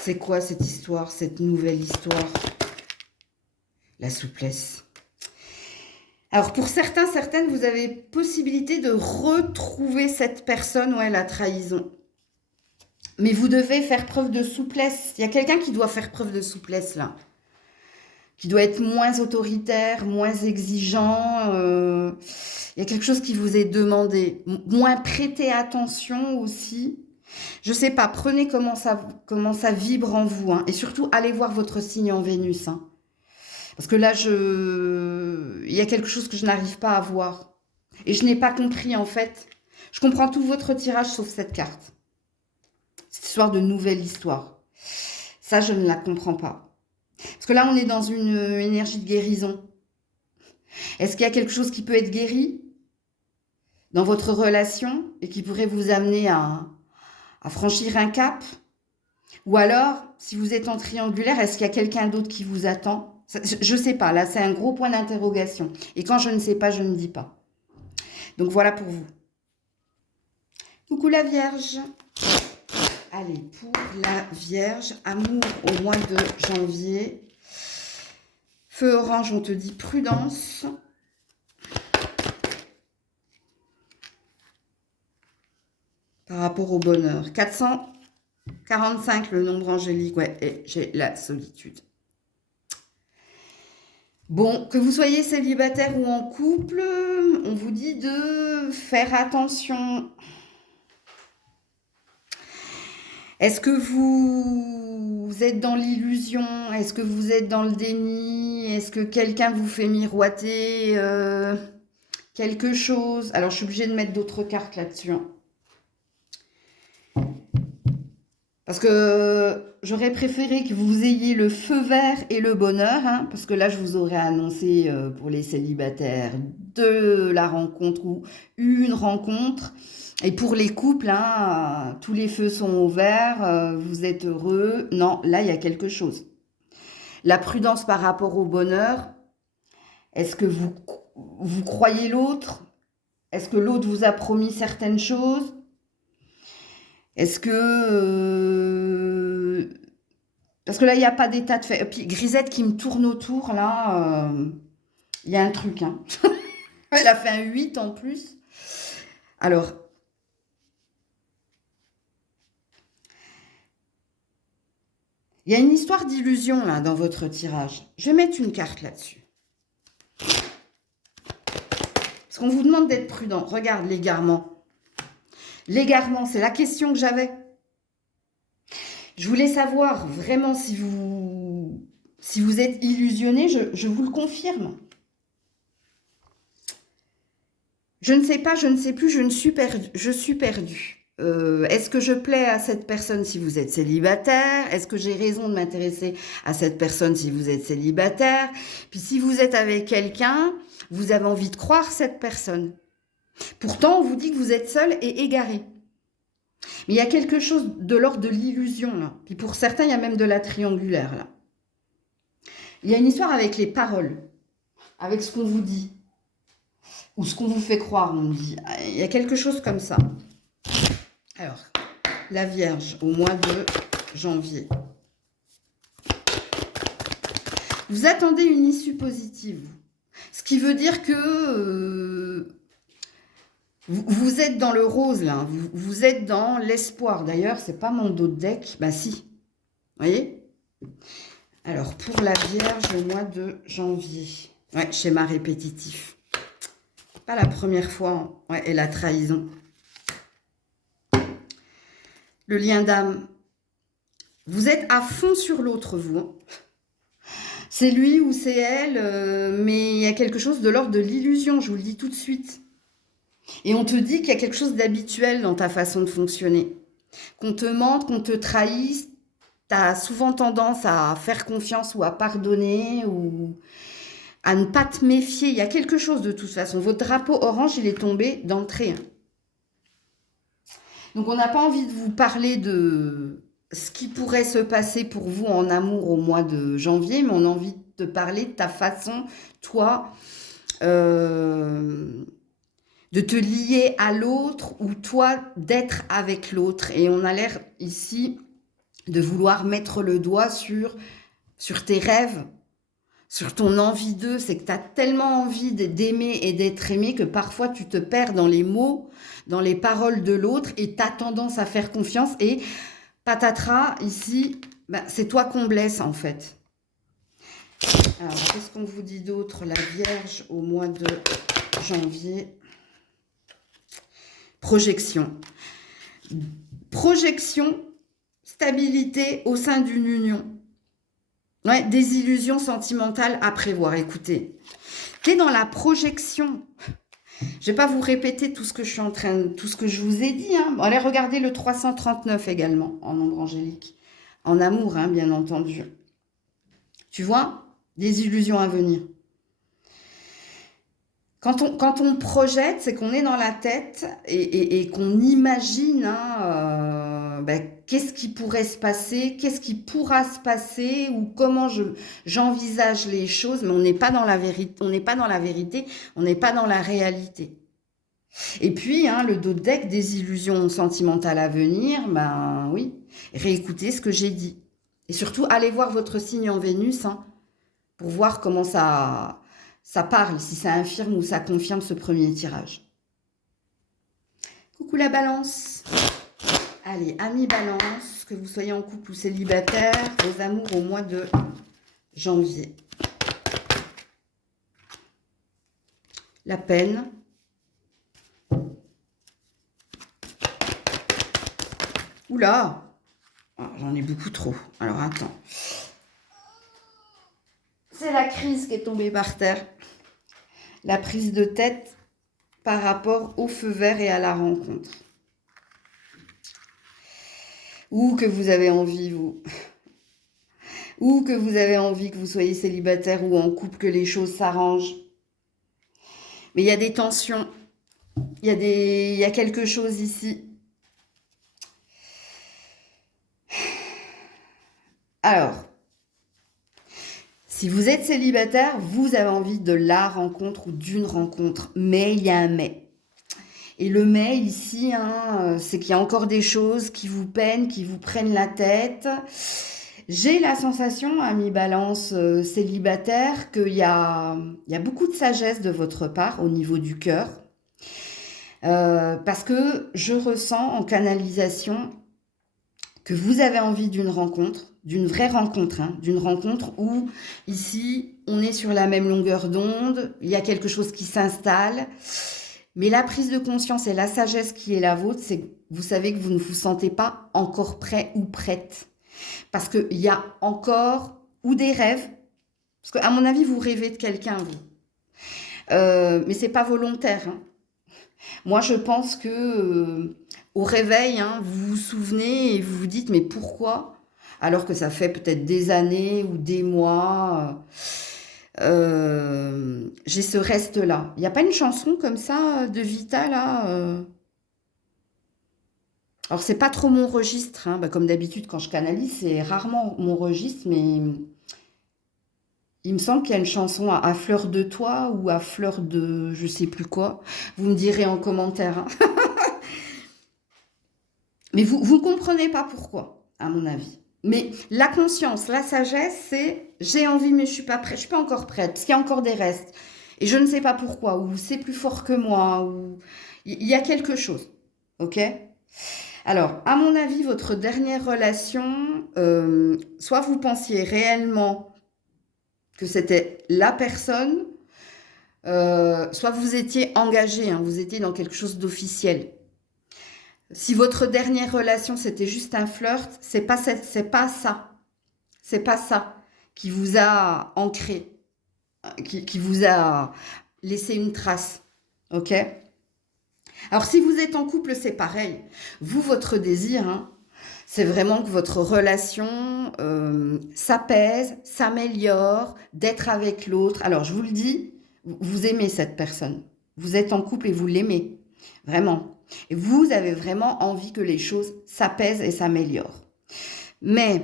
C'est quoi cette histoire, cette nouvelle histoire? La souplesse. Alors, pour certains, certaines, vous avez possibilité de retrouver cette personne, ouais, la trahison. Mais vous devez faire preuve de souplesse. Il y a quelqu'un qui doit faire preuve de souplesse, là. Qui doit être moins autoritaire, moins exigeant. Il y a quelque chose qui vous est demandé. Moins prêter attention aussi. Je sais pas, prenez comment ça vibre en vous, hein. Et surtout, allez voir votre signe en Vénus, hein. Parce que là, il y a quelque chose que je n'arrive pas à voir. Et je n'ai pas compris, en fait. Je comprends tout votre tirage, sauf cette carte. Cette histoire de nouvelle histoire. Ça, je ne la comprends pas. Parce que là, on est dans une énergie de guérison. Est-ce qu'il y a quelque chose qui peut être guéri dans votre relation et qui pourrait vous amener à franchir un cap? Ou alors, si vous êtes en triangulaire, est-ce qu'il y a quelqu'un d'autre qui vous attend? Je ne sais pas, là, c'est un gros point d'interrogation. Et quand je ne sais pas, je ne dis pas. Donc voilà pour vous. Coucou la Vierge. Allez, pour la Vierge, amour au mois de janvier. Feu orange, on te dit prudence. Par rapport au bonheur. 445, le nombre angélique. Ouais, et j'ai la solitude. Bon, que vous soyez célibataire ou en couple, on vous dit de faire attention. Est-ce que vous êtes dans l'illusion? Est-ce que vous êtes dans le déni? Est-ce que quelqu'un vous fait miroiter quelque chose? Alors, je suis obligée de mettre d'autres cartes là-dessus, hein. Parce que j'aurais préféré que vous ayez le feu vert et le bonheur, hein, parce que là, je vous aurais annoncé pour les célibataires de la rencontre ou une rencontre. Et pour les couples, hein, tous les feux sont au vert, vous êtes heureux. Non, là, il y a quelque chose. La prudence par rapport au bonheur, est-ce que vous croyez l'autre? Est-ce que l'autre vous a promis certaines choses? Est-ce que... parce que là, il n'y a pas d'état de fait. Et puis, Grisette qui me tourne autour, là, il y a un truc, hein. Elle a fait un 8 en plus. Alors, il y a une histoire d'illusion, là, dans votre tirage. Je vais mettre une carte là-dessus. Parce qu'on vous demande d'être prudent. Regarde, l'égarement. L'égarement, c'est la question que j'avais. Je voulais savoir vraiment si vous êtes illusionné, je vous le confirme. Je ne sais pas, je ne sais plus, je suis perdue. Est-ce que je plais à cette personne si vous êtes célibataire? Est-ce que j'ai raison de m'intéresser à cette personne si vous êtes célibataire? Puis si vous êtes avec quelqu'un, vous avez envie de croire cette personne. Pourtant, on vous dit que vous êtes seul et égaré. Mais il y a quelque chose de l'ordre de l'illusion, là. Puis pour certains, il y a même de la triangulaire, là. Il y a une histoire avec les paroles, avec ce qu'on vous dit, ou ce qu'on vous fait croire, on dit. Il y a quelque chose comme ça. Alors, la Vierge, au mois de janvier. Vous attendez une issue positive. Ce qui veut dire que vous êtes dans le rose, là. Vous êtes dans l'espoir. D'ailleurs, c'est pas mon dos de deck. Bah si. Vous voyez? Alors, pour la Vierge, au mois de janvier. Ouais, schéma répétitif. Pas la première fois. Hein. Ouais, et la trahison. Le lien d'âme. Vous êtes à fond sur l'autre, vous. Hein. C'est lui ou c'est elle, mais il y a quelque chose de l'ordre de l'illusion, je vous le dis tout de suite. Et on te dit qu'il y a quelque chose d'habituel dans ta façon de fonctionner. Qu'on te mente, qu'on te trahisse, tu as souvent tendance à faire confiance ou à pardonner ou à ne pas te méfier. Il y a quelque chose de toute façon. Votre drapeau orange, il est tombé d'entrée. Donc on n'a pas envie de vous parler de ce qui pourrait se passer pour vous en amour au mois de janvier, mais on a envie de te parler de ta façon, toi, de te lier à l'autre ou toi d'être avec l'autre. Et on a l'air ici de vouloir mettre le doigt sur tes rêves, sur ton envie d'eux. C'est que tu as tellement envie d'aimer et d'être aimé que parfois tu te perds dans les mots, dans les paroles de l'autre et tu as tendance à faire confiance. Et patatras, ici, ben, c'est toi qu'on blesse en fait. Alors, qu'est-ce qu'on vous dit d'autre? La Vierge au mois de janvier. Projection. Projection, stabilité au sein d'une union. Ouais, des illusions sentimentales à prévoir. Écoutez, tu es dans la projection. Je vais pas vous répéter tout ce que tout ce que je vous ai dit. Hein. Bon, allez regarder le 339 également, en ombre angélique. En amour, hein, bien entendu. Tu vois, des illusions à venir. Quand on projette, c'est qu'on est dans la tête et qu'on imagine ben, qu'est-ce qui pourrait se passer, qu'est-ce qui pourra se passer ou comment j'envisage les choses, mais on n'est pas dans la vérité, on n'est pas dans la vérité, on n'est pas dans la réalité. Et puis, hein, le dos de deck des illusions sentimentales à venir, ben oui, réécoutez ce que j'ai dit. Et surtout, allez voir votre signe en Vénus hein, pour voir comment ça parle, si ça infirme ou ça confirme ce premier tirage. Coucou la balance. Allez, amis balance, que vous soyez en couple ou célibataire, vos amours au mois de janvier. la peine. Oula, ah, j'en ai beaucoup trop. Alors, attends. C'est la crise qui est tombée par terre. La prise de tête par rapport au feu vert et à la rencontre. Ou que vous avez envie, vous. Ou que vous avez envie que vous soyez célibataire ou en couple, que les choses s'arrangent. Mais il y a des tensions. Il y a quelque chose ici. Alors, si vous êtes célibataire, vous avez envie de la rencontre ou d'une rencontre. Mais il y a un mais. Et le mais ici, hein, c'est qu'il y a encore des choses qui vous peinent, qui vous prennent la tête. J'ai la sensation, ami Balance célibataire, il y a beaucoup de sagesse de votre part au niveau du cœur. Parce que je ressens en canalisation que vous avez envie d'une rencontre, d'une vraie rencontre, hein, d'une rencontre où, ici, on est sur la même longueur d'onde, il y a quelque chose qui s'installe, mais la prise de conscience et la sagesse qui est la vôtre, c'est que vous savez que vous ne vous sentez pas encore prêt ou prête. Parce qu'il y a encore, ou des rêves, parce qu'à mon avis, vous rêvez de quelqu'un, vous. Mais c'est pas volontaire, hein. Moi, je pense que au réveil, hein, vous vous souvenez et vous vous dites, mais pourquoi? Alors que ça fait peut-être des années ou des mois. J'ai ce reste-là. Il n'y a pas une chanson comme ça de Vita, là Alors, c'est pas trop mon registre, hein. Bah, comme d'habitude, quand je canalise, c'est rarement mon registre, mais il me semble qu'il y a une chanson à fleur de toi ou à fleur de je sais plus quoi. Vous me direz en commentaire, hein. Mais vous comprenez pas pourquoi, à mon avis. Mais la conscience, la sagesse, c'est j'ai envie mais je suis pas prête, je suis pas encore prête, parce qu'il y a encore des restes. Et je ne sais pas pourquoi, ou c'est plus fort que moi, ou il y a quelque chose. Ok? Alors, à mon avis, votre dernière relation, soit vous pensiez réellement que c'était la personne, soit vous étiez engagé, hein, vous étiez dans quelque chose d'officiel. Si votre dernière relation c'était juste un flirt, c'est pas ça qui vous a ancré, qui vous a laissé une trace, ok? Alors si vous êtes en couple, c'est pareil. Vous, votre désir, hein, c'est vraiment que votre relation s'apaise, s'améliore, d'être avec l'autre. Alors je vous le dis, vous aimez cette personne. Vous êtes en couple et vous l'aimez, vraiment. Et vous avez vraiment envie que les choses s'apaisent et s'améliorent. Mais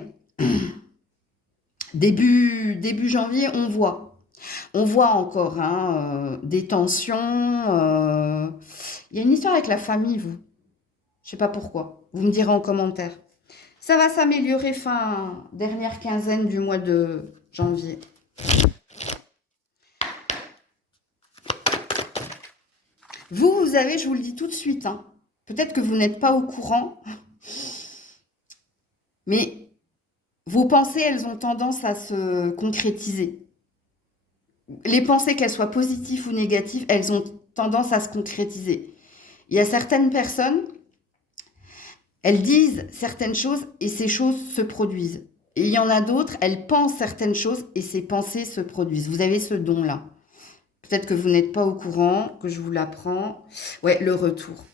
début janvier, on voit encore hein, des tensions. Il y a une histoire avec la famille, vous. Je sais pas pourquoi. Vous me direz en commentaire. Ça va s'améliorer fin dernière quinzaine du mois de janvier. Vous avez, je vous le dis tout de suite, hein, peut-être que vous n'êtes pas au courant, mais vos pensées, elles ont tendance à se concrétiser. Les pensées, qu'elles soient positives ou négatives, elles ont tendance à se concrétiser. Il y a certaines personnes, elles disent certaines choses et ces choses se produisent. Et il y en a d'autres, elles pensent certaines choses et ces pensées se produisent. Vous avez ce don-là. Peut-être que vous n'êtes pas au courant, que je vous l'apprends. Ouais, le retour.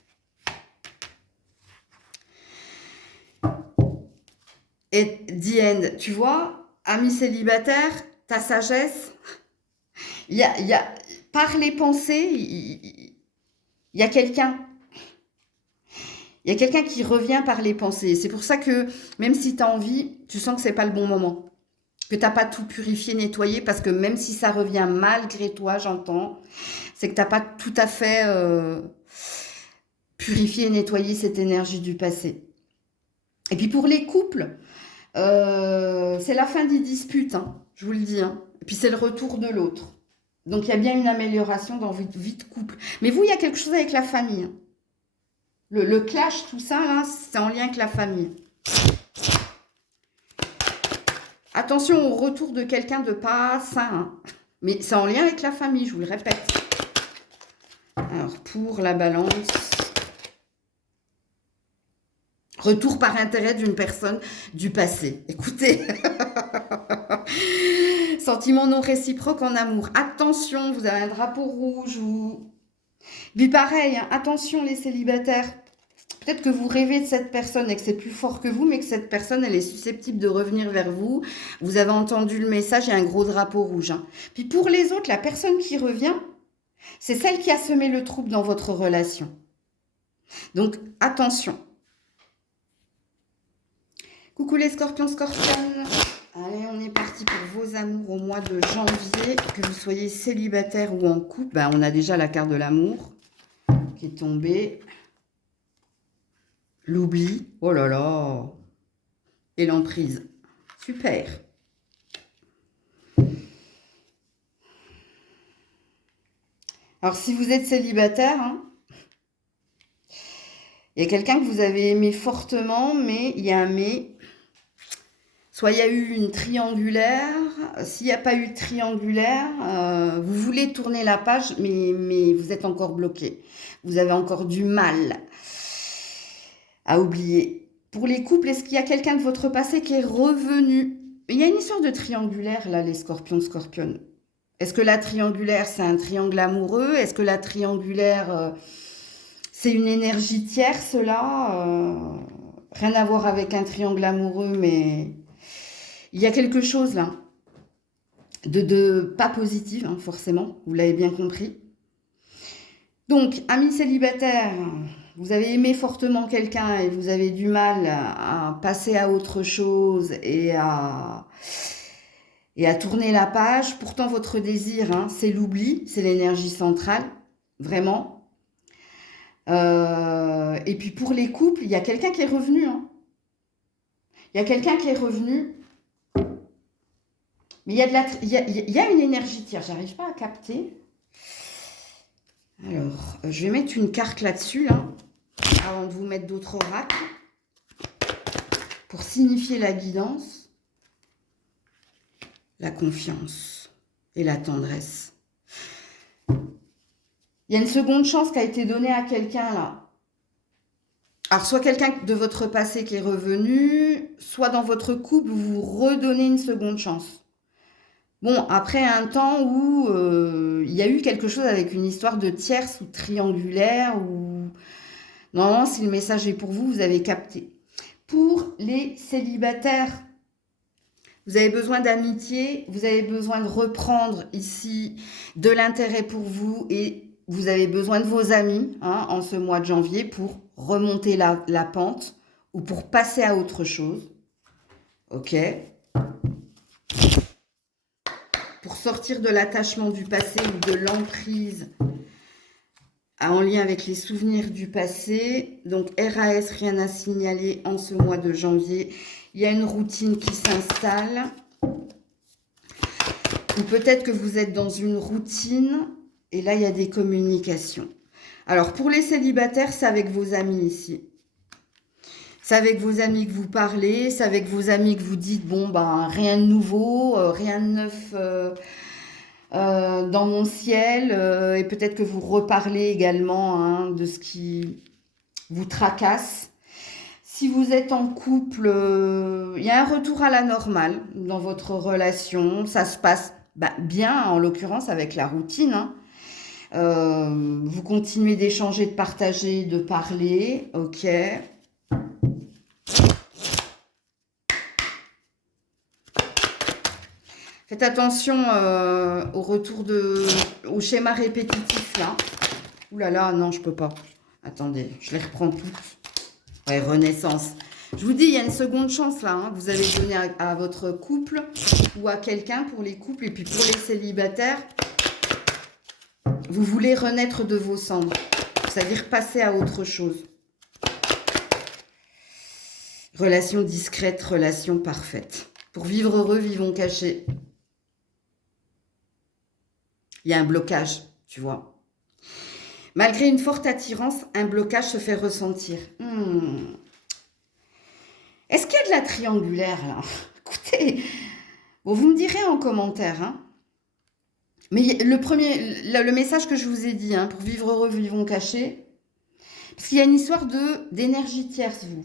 Et the end, tu vois, ami célibataire, ta sagesse, par les pensées, il y a quelqu'un. Il y a quelqu'un qui revient par les pensées. C'est pour ça que même si tu as envie, tu sens que c'est pas le bon moment. Que tu n'as pas tout purifié, nettoyé, parce que même si ça revient malgré toi, j'entends, c'est que tu n'as pas tout à fait purifié et nettoyé cette énergie du passé. Et puis pour les couples, c'est la fin des disputes, hein, je vous le dis. Hein. Et puis c'est le retour de l'autre. Donc il y a bien une amélioration dans votre vie de couple. Mais vous, il y a quelque chose avec la famille. Hein. Le clash, tout ça, là, c'est en lien avec la famille. Attention au retour de quelqu'un de pas sain. Hein. Mais c'est en lien avec la famille, je vous le répète. Alors, pour la balance, retour par intérêt d'une personne du passé. Écoutez, sentiment non réciproque en amour. Attention, vous avez un drapeau rouge ou... Puis pareil, hein, attention les célibataires. Peut-être que vous rêvez de cette personne et que c'est plus fort que vous, mais que cette personne, elle est susceptible de revenir vers vous. Vous avez entendu le message et un gros drapeau rouge. Hein. Puis pour les autres, la personne qui revient, c'est celle qui a semé le trouble dans votre relation. Donc, attention. Coucou les scorpions, scorpionnes. Allez, on est parti pour vos amours au mois de janvier. Que vous soyez célibataire ou en couple, ben, on a déjà la carte de l'amour qui est tombée. L'oubli, oh là là. Et l'emprise. Super. Alors, si vous êtes célibataire, hein, il y a quelqu'un que vous avez aimé fortement, mais il y a un mais. Soit il y a eu une triangulaire. S'il n'y a pas eu de triangulaire, vous voulez tourner la page, mais vous êtes encore bloqué. Vous avez encore du mal à oublier. Pour les couples, est-ce qu'il y a quelqu'un de votre passé qui est revenu? Il y a une histoire de triangulaire, là, les scorpions, scorpionnes. Est-ce que la triangulaire, c'est un triangle amoureux? Est-ce que la triangulaire, c'est une énergie tierce, là? Rien à voir avec un triangle amoureux, mais il y a quelque chose, là, de pas positif, hein, forcément. Vous l'avez bien compris. Donc, amis célibataires, vous avez aimé fortement quelqu'un et vous avez du mal à passer à autre chose et à tourner la page. Pourtant, votre désir, hein, c'est l'oubli, c'est l'énergie centrale, vraiment. Et puis, pour les couples, il y a quelqu'un qui est revenu. Hein. Il y a quelqu'un qui est revenu. Mais il y a une énergie tierce. J'arrive pas à capter. Alors, je vais mettre une carte là-dessus, là, avant de vous mettre d'autres oracles, pour signifier la guidance, la confiance et la tendresse. Il y a une seconde chance qui a été donnée à quelqu'un, là. Alors, soit quelqu'un de votre passé qui est revenu, soit dans votre couple, vous redonnez une seconde chance. Bon, après un temps où il y a eu quelque chose avec une histoire de tierce ou triangulaire, ou... Non, si le message est pour vous, vous avez capté. Pour les célibataires, vous avez besoin d'amitié, vous avez besoin de reprendre ici de l'intérêt pour vous et vous avez besoin de vos amis hein, en ce mois de janvier pour remonter la pente ou pour passer à autre chose. Ok. Pour sortir de l'attachement du passé ou de l'emprise en lien avec les souvenirs du passé. Donc RAS, rien à signaler en ce mois de janvier. Il y a une routine qui s'installe. Ou peut-être que vous êtes dans une routine et là il y a des communications. Alors pour les célibataires, c'est avec vos amis ici. C'est avec vos amis que vous parlez, c'est avec vos amis que vous dites, bon, ben, rien de nouveau, rien de neuf dans mon ciel. Et peut-être que vous reparlez également hein, de ce qui vous tracasse. Si vous êtes en couple, il y a un retour à la normale dans votre relation. Ça se passe bien, en l'occurrence, avec la routine. Hein. Vous continuez d'échanger, de partager, de parler. Ok. Faites attention au retour au schéma répétitif là. Ouh là là, non, je peux pas. Attendez, je les reprends toutes. Ouais, renaissance. Je vous dis, il y a une seconde chance là. Hein, que vous avez donné à votre couple ou à quelqu'un pour les couples. Et puis pour les célibataires, vous voulez renaître de vos cendres. C'est-à-dire passer à autre chose. Relation discrète, relation parfaite. Pour vivre heureux, vivons cachés. Il y a un blocage, tu vois. Malgré une forte attirance, un blocage se fait ressentir. Est-ce qu'il y a de la triangulaire, là? Écoutez, bon, vous me direz en commentaire. Hein. Mais le message que je vous ai dit, hein, pour vivre heureux, vivons cachés, parce qu'il y a une histoire d'énergie tierce, vous.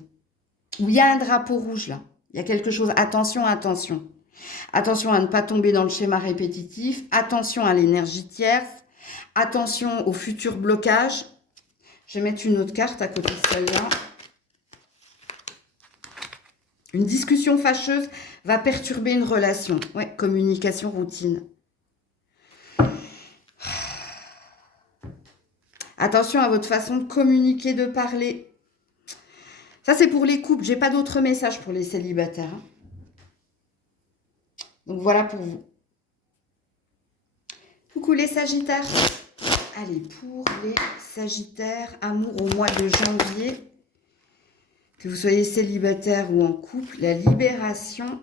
Où il y a un drapeau rouge, là. Il y a quelque chose. Attention, attention. Attention à ne pas tomber dans le schéma répétitif. Attention à l'énergie tierce. Attention au futur blocage. Je vais mettre une autre carte à côté de celle-là. Une discussion fâcheuse va perturber une relation. Ouais, communication routine. Attention à votre façon de communiquer, de parler. Ça, c'est pour les couples. J'ai pas d'autres messages pour les célibataires. Hein. Donc, voilà pour vous. Coucou les sagittaires. Allez, pour les sagittaires, amour au mois de janvier. Que vous soyez célibataire ou en couple, la libération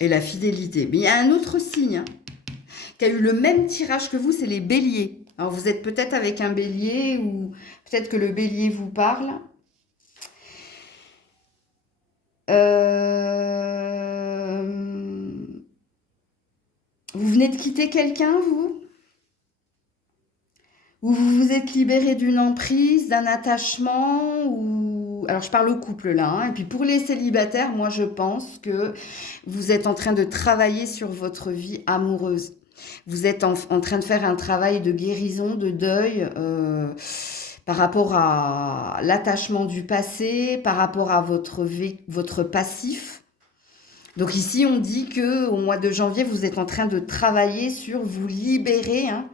et la fidélité. Mais il y a un autre signe hein, qui a eu le même tirage que vous, c'est les béliers. Alors vous êtes peut-être avec un bélier ou peut-être que le bélier vous parle. Vous venez de quitter quelqu'un, vous? Ou vous vous êtes libéré d'une emprise, d'un attachement ou... Alors, je parle au couple, là. Hein. Et puis, pour les célibataires, moi, je pense que vous êtes en train de travailler sur votre vie amoureuse. Vous êtes en train de faire un travail de guérison, de deuil par rapport à l'attachement du passé, par rapport à votre passif. Donc ici, on dit qu'au mois de janvier, vous êtes en train de travailler sur vous libérer hein,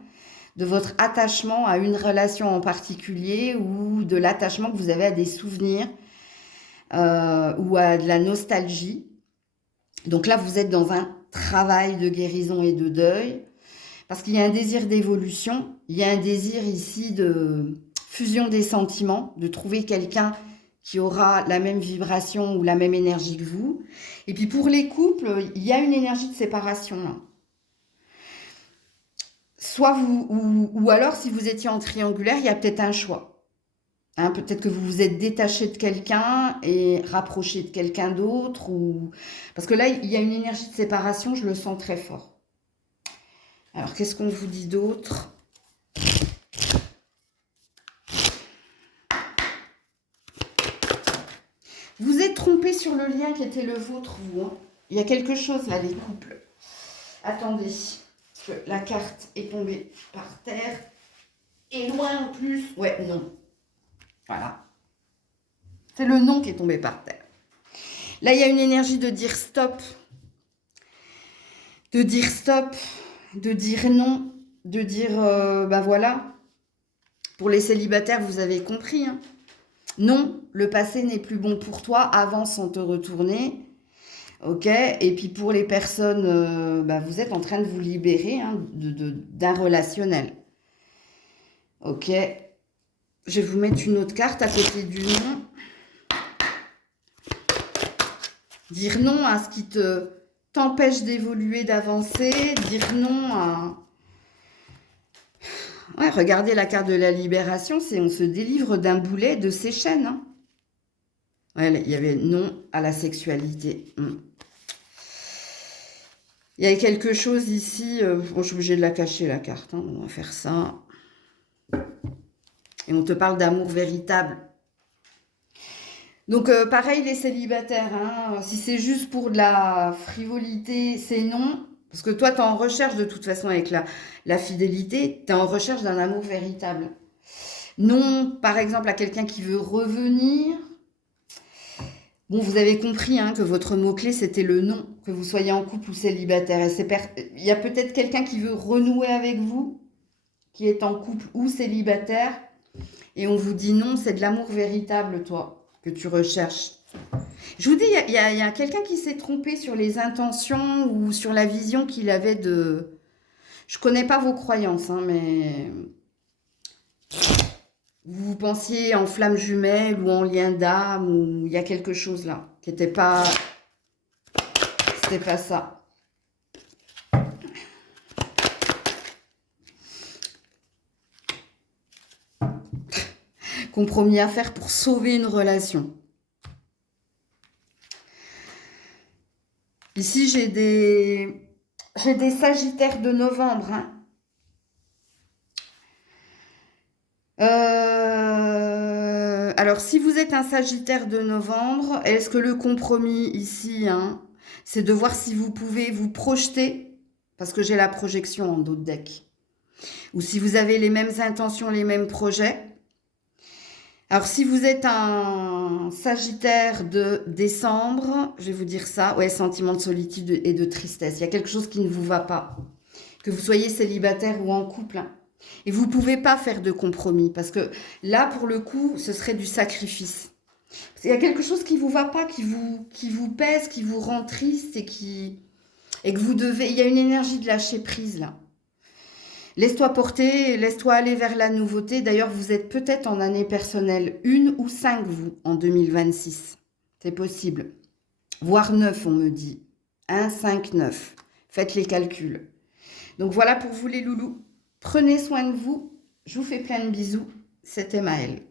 de votre attachement à une relation en particulier ou de l'attachement que vous avez à des souvenirs ou à de la nostalgie. Donc là, vous êtes dans un travail de guérison et de deuil parce qu'il y a un désir d'évolution, il y a un désir ici de fusion des sentiments, de trouver quelqu'un qui aura la même vibration ou la même énergie que vous. Et puis pour les couples, il y a une énergie de séparation là. Soit ou alors si vous étiez en triangulaire, il y a peut-être un choix. Hein, peut-être que vous vous êtes détaché de quelqu'un et rapproché de quelqu'un d'autre. Parce que là, il y a une énergie de séparation, je le sens très fort. Alors, qu'est-ce qu'on vous dit d'autre? Vous êtes trompé sur le lien qui était le vôtre, vous. Hein. Il y a quelque chose là, les couples. Attendez, parce que la carte est tombée par terre. Et loin en plus. Ouais, non. Voilà. C'est le non qui est tombé par terre. Là, il y a une énergie de dire stop. De dire stop. De dire non. De dire, ben voilà. Pour les célibataires, vous avez compris. Hein. Non, le passé n'est plus bon pour toi. Avance sans te retourner. Ok. Et puis pour les personnes, vous êtes en train de vous libérer hein, d'un relationnel. Ok. Je vais vous mettre une autre carte à côté du non. Dire non à ce qui t'empêche d'évoluer, d'avancer. Dire non à... Ouais, regardez la carte de la libération, c'est on se délivre d'un boulet de ses chaînes. Hein. Ouais, il y avait non à la sexualité. Il y a quelque chose ici... bon, je suis obligée de la cacher, la carte. Hein, on va faire ça. Et on te parle d'amour véritable. Donc, pareil, les célibataires, hein, si c'est juste pour de la frivolité, c'est non. Parce que toi, tu es en recherche de toute façon avec la fidélité, tu es en recherche d'un amour véritable. Non, par exemple, à quelqu'un qui veut revenir. Bon, vous avez compris hein, que votre mot-clé, c'était le non, que vous soyez en couple ou célibataire. Il y a peut-être quelqu'un qui veut renouer avec vous, qui est en couple ou célibataire, et on vous dit non, c'est de l'amour véritable, toi, que tu recherches. Je vous dis, il y a quelqu'un qui s'est trompé sur les intentions ou sur la vision qu'il avait de... Je connais pas vos croyances, hein, mais... Vous pensiez en flamme jumelle ou en lien d'âme, ou il y a quelque chose là, qui n'était pas... C'était pas ça. Compromis à faire pour sauver une relation. Ici, j'ai des sagittaires de novembre, hein. Alors, si vous êtes un sagittaire de novembre, est-ce que le compromis ici, hein, c'est de voir si vous pouvez vous projeter, parce que j'ai la projection en dos de deck, ou si vous avez les mêmes intentions, les mêmes projets. Alors, si vous êtes un sagittaire de décembre, je vais vous dire ça, ouais, sentiment de solitude et de tristesse. Il y a quelque chose qui ne vous va pas, que vous soyez célibataire ou en couple, hein. Et vous ne pouvez pas faire de compromis, parce que là, pour le coup, ce serait du sacrifice. Il y a quelque chose qui ne vous va pas, qui vous pèse, qui vous rend triste et que vous devez... Il y a une énergie de lâcher prise, là. Laisse-toi porter, laisse-toi aller vers la nouveauté. D'ailleurs, vous êtes peut-être en année personnelle 1 ou 5, vous, en 2026. C'est possible. Voire 9, on me dit. 1, 5, 9. Faites les calculs. Donc voilà pour vous les loulous. Prenez soin de vous. Je vous fais plein de bisous. C'était Maëlle.